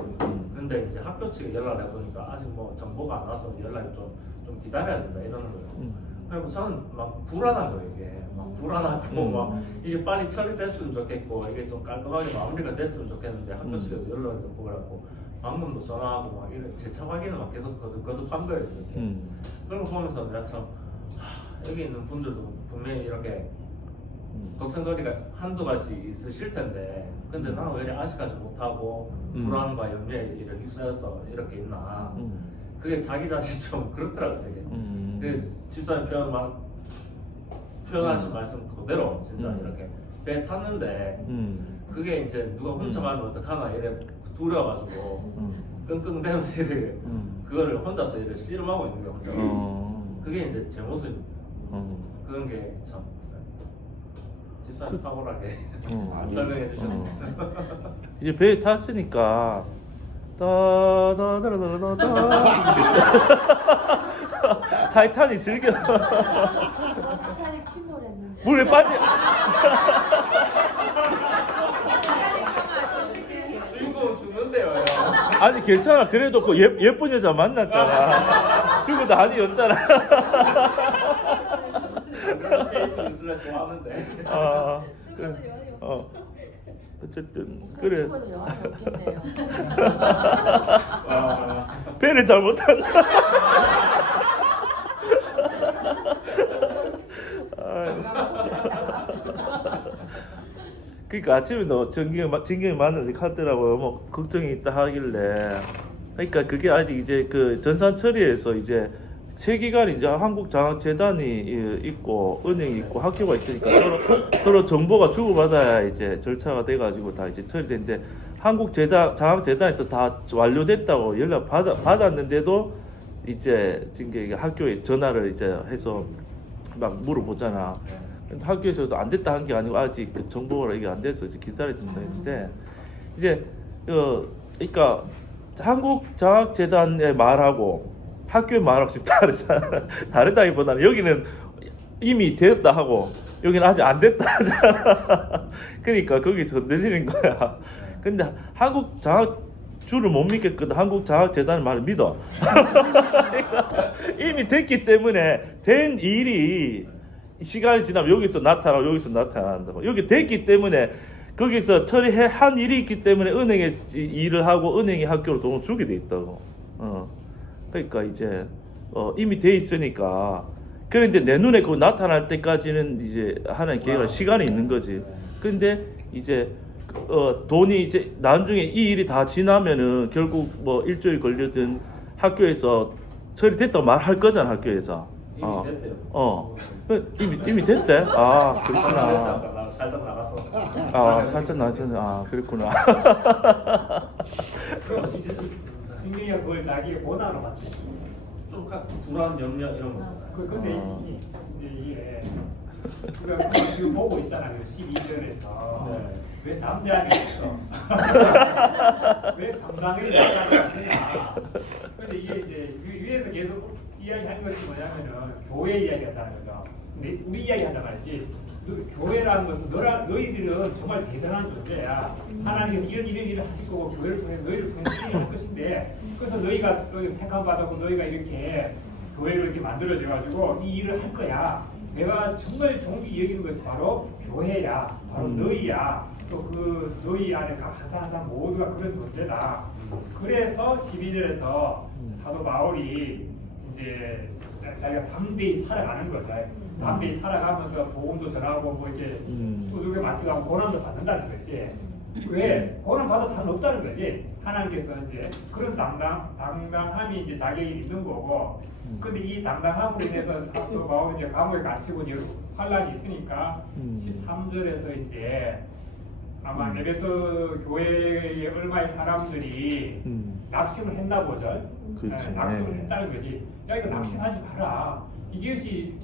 근데 이제 학교 측에 연락을 해보니까 아직 뭐 정보가 안 와서 연락이 좀 기다려야 된다 이러는 거예요. 그리고 저는 막 불안한 거예요. 이게 막 불안하고 막 이게 빨리 처리됐으면 좋겠고 이게 좀 깔끔하게 마무리가 됐으면 좋겠는데 학교 측에 연락을 보고 방금도 전화하고 막 이런 재차 확인을 막 계속 거듭한 거예요. 그런 거 보면서 내가 참 여기 있는 분들도 분명히 이렇게 걱정거리가 한두 가지 있으실 텐데, 근데 나는 왜 이렇게 아직까지 못하고 불안과 염려에 이렇게 휩싸여서 이렇게 있나. 그게 자기 자신 좀 그렇더라고요. 되게. 그 집사님 표현하신 말씀 그대로 진짜 이렇게 배 탔는데 그게 이제 누가 훔쳐가면 어떡하나 이래 두려워가지고 끙끙대면서 이렇게 그거를 혼자서 이렇게 씨름하고 있는 거예요. 혼자서. 그게 이제 제 모습. 그런 게 참 집사님 탁월하게 설명해 주셨네요. 이제 배에 탔으니까 따다다다다다다 타이탄이 즐겨 타이탄이 침몰했는데. 물에 빠지. 주인공 죽는데요. 형. 아니 괜찮아. 그래도 그 예쁜 여자 만났잖아. 죽어도 아니었잖아. 페이스북을 좋아하는데. 아, 죽어도 여한이 없어. 어쨌든 그래. 죽어도 여한이 없겠네요. 배를 잘못한다. 그러니까 아침에 너 진경이 만나서 카더라고요. 뭐 걱정이 있다 하길래. 그러니까 그게 아직 이제 그 전산 처리에서 이제 세기간 이제 한국장학재단이 있고 은행이 있고 학교가 있으니까 서로 정보가 주고받아야 이제 절차가 돼가지고 다 이제 처리되는데 한국장학재단에서 다 완료됐다고 연락 받았는데도 이제 지금 학교에 전화를 이제 해서 막 물어보잖아. 근데 학교에서도 안 됐다 한 게 아니고 아직 그 정보가 이게 안 돼서 이제 기다려야 된다 했는데 이제 그러니까 한국장학재단의 말하고 학교의 말하고 지금 다르잖아. 다르다기보다는 여기는 이미 되었다 하고 여기는 아직 안 됐다 하잖아. 그러니까 거기서 흔들리는 거야. 근데 한국장학주를 못 믿겠거든. 한국장학재단의 말을 믿어. 이미 됐기 때문에 된 일이 시간이 지나면 여기서 나타나고 여기서 나타난다고. 여기 됐기 때문에 거기서 처리한 일이 있기 때문에 은행에 일을 하고 은행이 학교로 돈을 주게 돼 있다고. 그러니까 이제 이미 돼 있으니까. 그런데 내 눈에 그거 나타날 때까지는 이제 하나의 기회가 시간이 있는 거지. 근데 이제 돈이 이제 나중에 이 일이 다 지나면은 결국 뭐 일주일 걸려든 학교에서 처리됐다고 말할 거잖아. 학교에서. 이미 됐대요. 이미 됐대? 아, 그렇구나. 살짝 나가서. 아, 살짝 나왔었네. 아, 그렇구나. 승민이가 그걸 자기의 고난으로 봤대. 좀 불안, 염려 이런 거. 근데 이게 우리가 지금 보고 있잖아. 그 12절에서 왜 담대하게 했어? 왜 담당을 나타나느냐? 근데 이게 이제 위에서 계속 이야기하는 것이 뭐냐면은 교회 이야기하잖아요. 근데 우리 이야기한단 말이지. 교회라는 것은 너희들은 정말 대단한 존재야. 하나님께서 이런 일을 하실 거고 교회를 통해 너희를 통해 일을 할 것인데, 그래서 너희가 택함 받았고 너희가 이렇게 교회를 이렇게 만들어져 가지고 이 일을 할 거야. 내가 정말 종기 여기는 것이 바로 교회야. 바로 너희야. 또 그 너희 안에 항상 모두가 그런 존재다. 그래서 12절에서 사도 바울이 이제 자기가 담대히 살아가는 거죠. 담대히 살아가면서 복음도 전하고 뭐 이렇게 두들겨 맞기도 하고 고난도 받는다는 거지. 왜 고난 받을 사람 없다는 거지. 하나님께서 이제 그런 당당함이 이제 자기에게 있는 거고. 근데 이 당당함으로 인해서 사도 바울이 이제 감옥에 갇히고 이제 환란이 있으니까 13절에서 이제 아마 에베소 교회의 얼마의 사람들이 낙심을 했나 보죠. 낙심을 했다는 거지. 야, 이거 낙심하지 마라. 이것이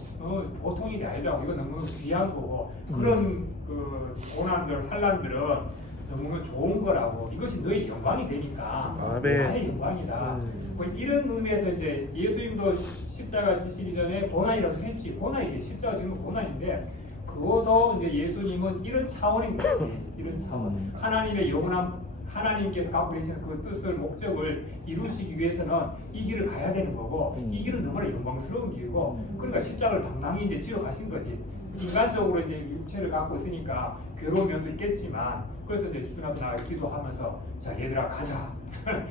보통 일이 아니다. 이거 너무 귀한 거고. 그런 그 고난들, 환란들은 너무 좋은 거라고 이것이 너의 영광이 되니까 아멘. 나의 영광이다. 뭐 이런 의미에서 이제 예수님도 십자가 지시기 전에 고난이라도 했지. 고난이지. 십자가 지금 고난인데 그것도 이제 예수님은 이런 차원인 거지. 이런 차원. 하나님의 영원한 하나님께서 갖고 계시는 그 뜻을 목적을 이루시기 위해서는 이 길을 가야 되는 거고 이 길은 너무나 영광스러운 길이고 그러니까 십자가를 당당히 이제 지어 가신 거지. 인간적으로 이제 육체를 갖고 있으니까 괴로운 면도 있겠지만 그래서 이제 주님 앞에 나가 기도하면서 자 얘들아 가자.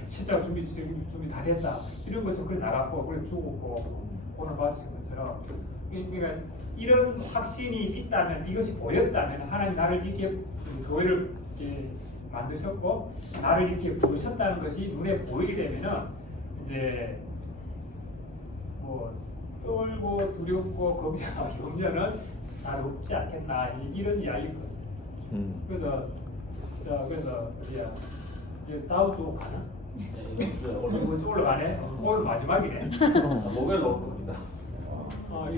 십자가 준비 다 됐다. 이런 것을 그래 나갔고 그래 죽었고 오늘 받으신 것처럼 그러니까 이런 확신이 있다면 이것이 보였다면 하나님 나를 이렇게 교회를 이렇게 만드셨고 나를 이렇게 부르셨다는 것이 눈에 보이게 되면은 이제 뭐 떨고 두렵고 걱정하고 염려는 잘 없지 않겠나 이런 이야기거든요. 그래서 어디야 이제 다음 주 가나? 네, 이번 주에 올라가네. 오늘 마지막이네. 목요일 올 겁니다.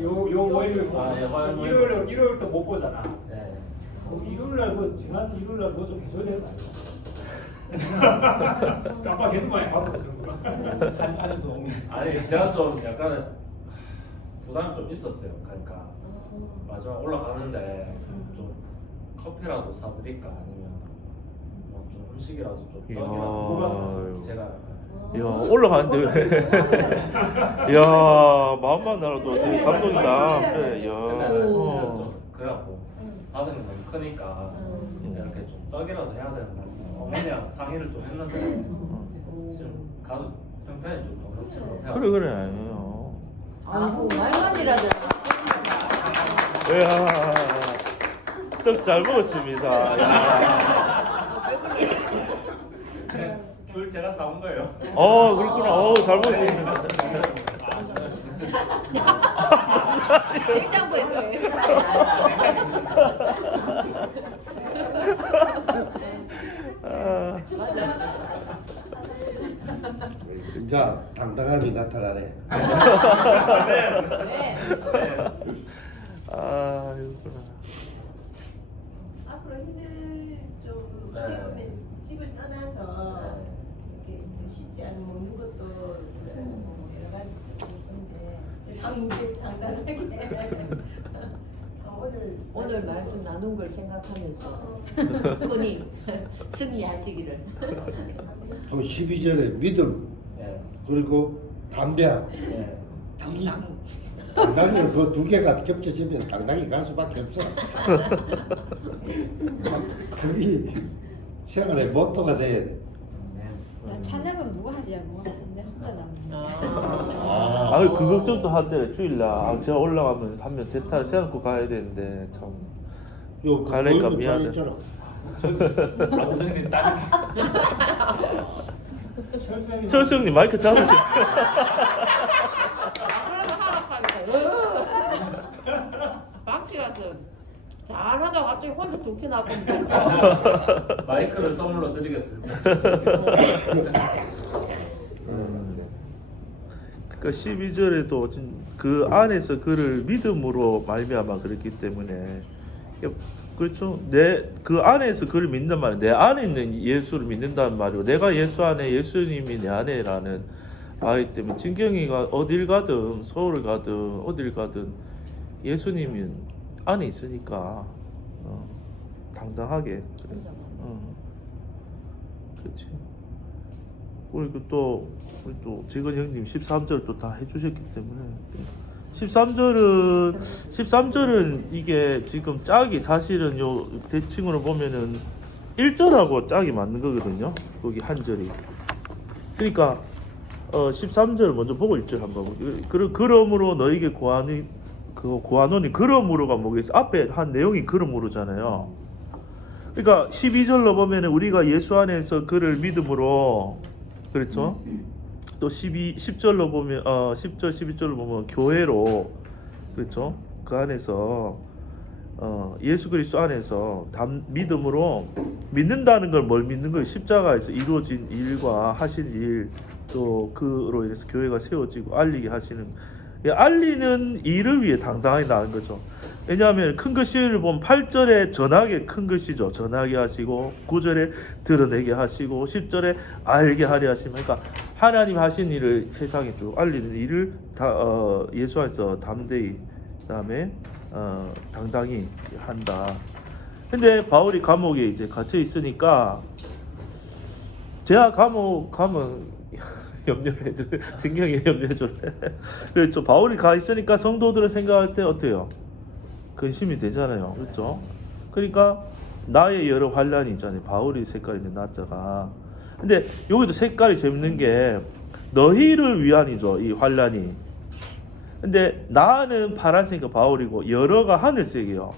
요 월요일 화요일. 일요일 또 못 보잖아. 네. 일요일 날 지난 일요일 날 뭐 좀 해줘야 되는 거 아니야? 깜빡했는 거 아니야? 바빠서 정도. 아니 제가 좀 약간은 부담이 좀 있었어요. 그러니까 마지막 올라가는데 좀 커피라도 사드릴까 아니면 뭐 좀 음식이라도 좀 이야. 떡이라도 제가 야 올라가는데 왜? 야 마음만 나라도 되게 감동이다. 그래. 야. 근데 제가 좀 그래갖고 아들이 너무 크니까 이렇게 좀 떡이라도 해야 된다. 어머니랑 상의를 좀 했는데 지금 가도 형편이 좀 녹록지 못해요. 그래. 아이고 말만이라도 이야 떡 잘 먹었습니다. 야. 귤 제가 사온 거예요. 그렇구나. 잘 먹었습니다. 냉장고에 있어요. 자, 당당함이 나타나네. 네. 이거구나. 앞으로 힘들 좀 네. 어떻게 보면 집을 떠나서 이렇게 좀 쉽지 않은 먹는 것도 뭐 여러 가지 있는데 당당하게 오늘 말씀 나눈 걸 생각하면서 끈히 승리하시기를. 또 12절에 믿음 네. 그리고 담대함. 네. 당당히는 그 두 개가 겹쳐지면 당당히 갈 수밖에 없어. 그게 생활의 모토가 돼야 돼. 찬양은 누가 하지 않고 근데 혼자 아, 그 걱정도 하더래 주일날. 제가 올라가면 한명 대타를 세워놓고 가야 되는데 참. 요 가니까 보이는 미안해. 짤 있잖아. 아버지님 딸. 철수 형님 마이크 잡으시. 그래도 하락하니까 박치라서 잘하다가 갑자기 혼자 독티 나고 마이크를 선물로 드리겠습니다. 그러니까 12절에도 그 안에서 그를 믿음으로 말미암아 그랬기 때문에 그렇죠. 그 안에서 그를 믿는 말은 내 안에 있는 예수를 믿는다는 말이고 내가 예수 안에 예수님이 내 안에라는 말이기 때문에 진경이가 어딜 가든 서울을 가든 어딜 가든 예수님이 안에 있으니까 당당하게 그렇지. 그리고 또 우리 또 재건 형님 13절 또 다 해주셨기 때문에 13절은 이게 지금 짝이 사실은 요 대칭으로 보면은 1절하고 짝이 맞는 거거든요. 거기 한 절이. 그러니까 13절 먼저 보고 1절 한번 보고. 그러므로 너에게 구하노니 그러므로가 뭐겠어? 앞에 한 내용이 그러므로잖아요. 그러니까 12절로 보면은 우리가 예수 안에서 그를 믿음으로 그렇죠? 또 10절로 보면 10절 12절로 보면 교회로 그렇죠? 그 안에서 예수 그리스도 안에서 믿음으로 믿는다는 걸 뭘 믿는 거예요? 십자가에서 이루어진 일과 하신 일 또 그로 인해서 교회가 세워지고 알리게 하시는 알리는 일을 위해 당당하게 나은 거죠. 왜냐하면 큰 글씨를 보면 8절에 전하게 큰 글씨죠. 전하게 하시고 9절에 드러내게 하시고 10절에 알게 하려 하시면 그러니까 하나님 하신 일을 세상에 쭉 알리는 일을 예수 안에서 담대히 그다음에 당당히 한다. 근데 바울이 감옥에 이제 갇혀 있으니까 제가 감옥 가면 염려를 해줘. 증경이 염려해줘래. 그렇죠. 바울이 가 있으니까 성도들을 생각할 때 어때요? 근심이 되잖아요. 그렇죠? 그러니까 나의 여러 환란이 있잖아요. 바울이 색깔인데 나자가. 근데 여기도 색깔이 재밌는 게 너희를 위한이죠. 이 환란이. 근데 나는 파란색이니까 바울이고 여러가 하늘색이에요.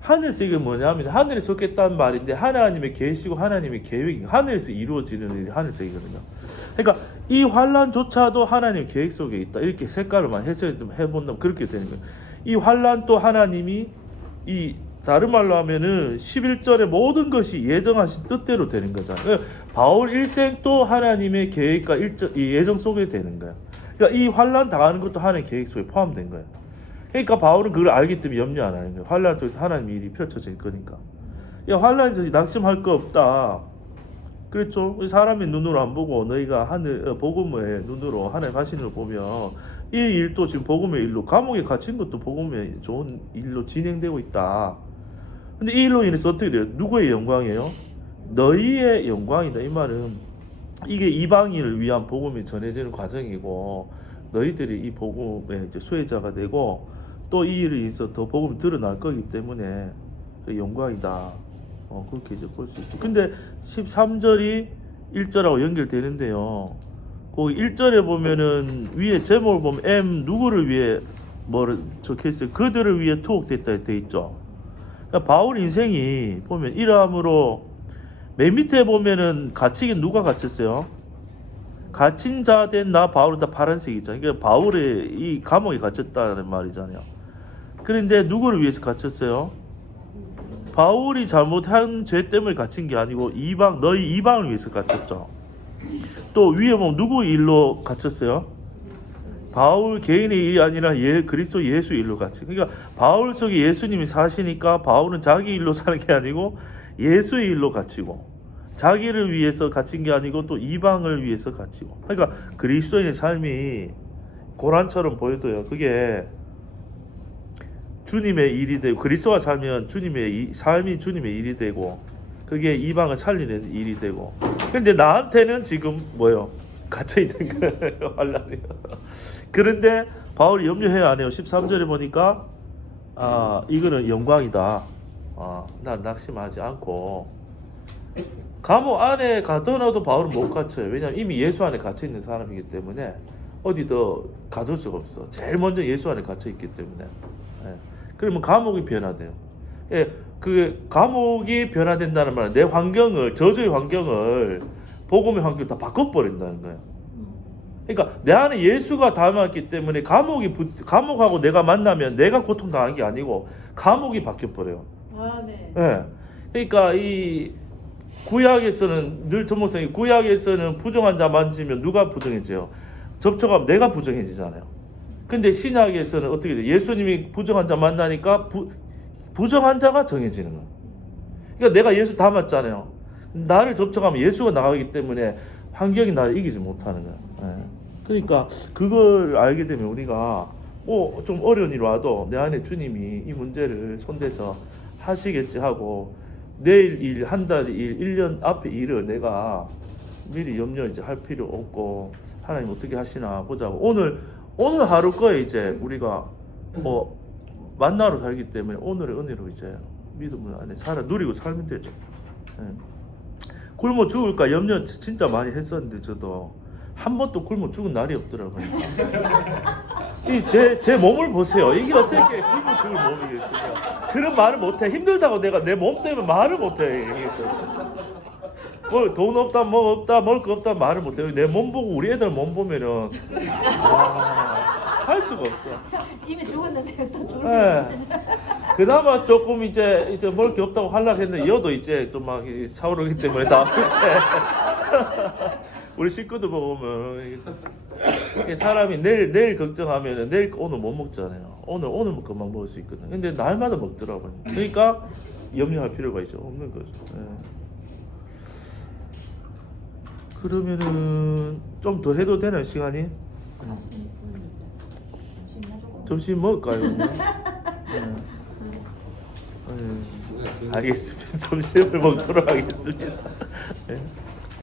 하늘색이 뭐냐면 하늘에 속했다는 말인데 하나님의 계시고 하나님의 계획이 하늘에서 이루어지는 일이 하늘색이거든요. 그러니까 이 환란조차도 하나님의 계획 속에 있다. 이렇게 색깔을만 해본다면 그렇게 되는 거예요. 이 환란도 하나님이 이 다른 말로 하면은 11절의 모든 것이 예정하신 뜻대로 되는 거잖아요. 바울 일생도 하나님의 계획과 이 예정 속에 되는 거예요. 그러니까 이 환란 당하는 것도 하나님의 계획 속에 포함된 거예요. 그러니까 바울은 그걸 알기 때문에 염려 안 하는 거예요. 환란 속에서 하나님의 일이 펼쳐질 거니까. 야, 환란에서 낙심할 거 없다. 그렇죠? 사람의 눈으로 안 보고 너희가 복음의 눈으로 하나님 하시는 걸 보면 이 일도 지금 복음의 일로 감옥에 갇힌 것도 복음의 좋은 일로 진행되고 있다. 근데 이 일로 인해서 어떻게 돼요? 누구의 영광이에요? 너희의 영광이다. 이 말은 이게 이방인을 위한 복음이 전해지는 과정이고 너희들이 이 복음의 이제 수혜자가 되고 또 이 일에 있어 더 복음이 드러날 거기 때문에 영광이다. 그렇게 이제 볼 수 있죠. 근데 13절이 1절하고 연결되는데요. 그 1절에 보면은 위에 제목을 보면 누구를 위해 뭐를 적혀있어요? 그들을 위해 투옥됐다 돼 있죠. 그러니까 바울 인생이 보면 이러함으로 맨 밑에 보면은 갇히긴 누가 갇혔어요? 갇힌 자 된 나 바울은 다 파란색이잖아요. 그러니까 바울이 이 감옥에 갇혔다는 말이잖아요. 그런데 누구를 위해서 갇혔어요? 바울이 잘못한 죄 때문에 갇힌 게 아니고 너희 이방을 위해서 갇혔죠. 또 위에 보면 누구 일로 갇혔어요? 바울 개인의 일이 아니라 그리스도 예수 일로 갇힌. 그러니까 바울 속에 예수님이 사시니까 바울은 자기 일로 사는 게 아니고 예수의 일로 갇히고 자기를 위해서 갇힌 게 아니고 또 이방을 위해서 갇히고. 그러니까 그리스도인의 삶이 고난처럼 보여도요. 그게 주님의 일이 되고 그리스도가 살면 삶이 주님의 일이 되고 그게 이방을 살리는 일이 되고. 근데 나한테는 지금 뭐요? 갇혀 있는 거예요. 환란이요. 그런데 바울이 염려해야 안 해요. 13절에 보니까 이거는 영광이다. 난 낙심하지 않고 감옥 안에 가둬놔도 바울은 못 갇혀요. 왜냐하면 이미 예수 안에 갇혀 있는 사람이기 때문에 어디 더 가둘 수가 없어. 제일 먼저 예수 안에 갇혀 있기 때문에. 그러면 감옥이 변화돼요. 그 감옥이 변화된다는 말은 내 환경을, 저주의 환경을, 복음의 환경을 다 바꿔버린다는 거예요. 그러니까 내 안에 예수가 담았기 때문에 감옥하고 내가 만나면 내가 고통당한 게 아니고 감옥이 바뀌어버려요. 네. 그러니까 이 구약에서는 늘 전목성이 구약에서는 부정한 자 만지면 누가 부정해져요? 접촉하면 내가 부정해지잖아요. 근데 신약에서는 어떻게 돼요? 예수님이 부정한 자 만나니까 부정한 자가 정해지는 거예요. 그러니까 내가 예수 닮았잖아요. 나를 접촉하면 예수가 나가기 때문에 환경이 나를 이기지 못하는 거예요. 그러니까 그걸 알게 되면 우리가 좀 어려운 일 와도 내 안에 주님이 이 문제를 손대서 하시겠지 하고 내일 일, 한 달 일, 1년 앞에 일을 내가 미리 염려 이제 할 필요 없고 하나님 어떻게 하시나 보자고. 오늘 하루 거에 이제 우리가 만나러 살기 때문에 오늘의 은혜로 이제 믿음을 안에 누리고 살면 되죠. 굶어 죽을까 염려 진짜 많이 했었는데 저도 한 번도 굶어 죽은 날이 없더라고요. 제 몸을 보세요. 이게 어떻게 굶어 죽을 몸이겠어요. 그런 말을 못해. 힘들다고 내가 내 몸 때문에 말을 못해. 뭘 돈 없다, 뭐 없다, 먹을 거 없다 말을 못해. 내 몸 보고 우리 애들 몸 보면은 할 수가 없어. 이미 죽었는데 또 죽을. 그나마 조금 이제 먹을 게 없다고 하려고 했는데 여도 이제 또 막 차오르기 때문에 다 우리 식구들 보면 이게 사람이 내일 걱정하면 내일 오늘 못 먹잖아요. 오늘 금방 먹을 수 있거든. 근데 날마다 먹더라고요. 그러니까 염려할 필요가 있죠. 없는 거죠. 예. 그러면은 좀 더 해도 되나요, 시간이? 46분인데 점심 먹을까요? 그러면? 알겠습니다. 점심을 먹도록 하겠습니다. 예.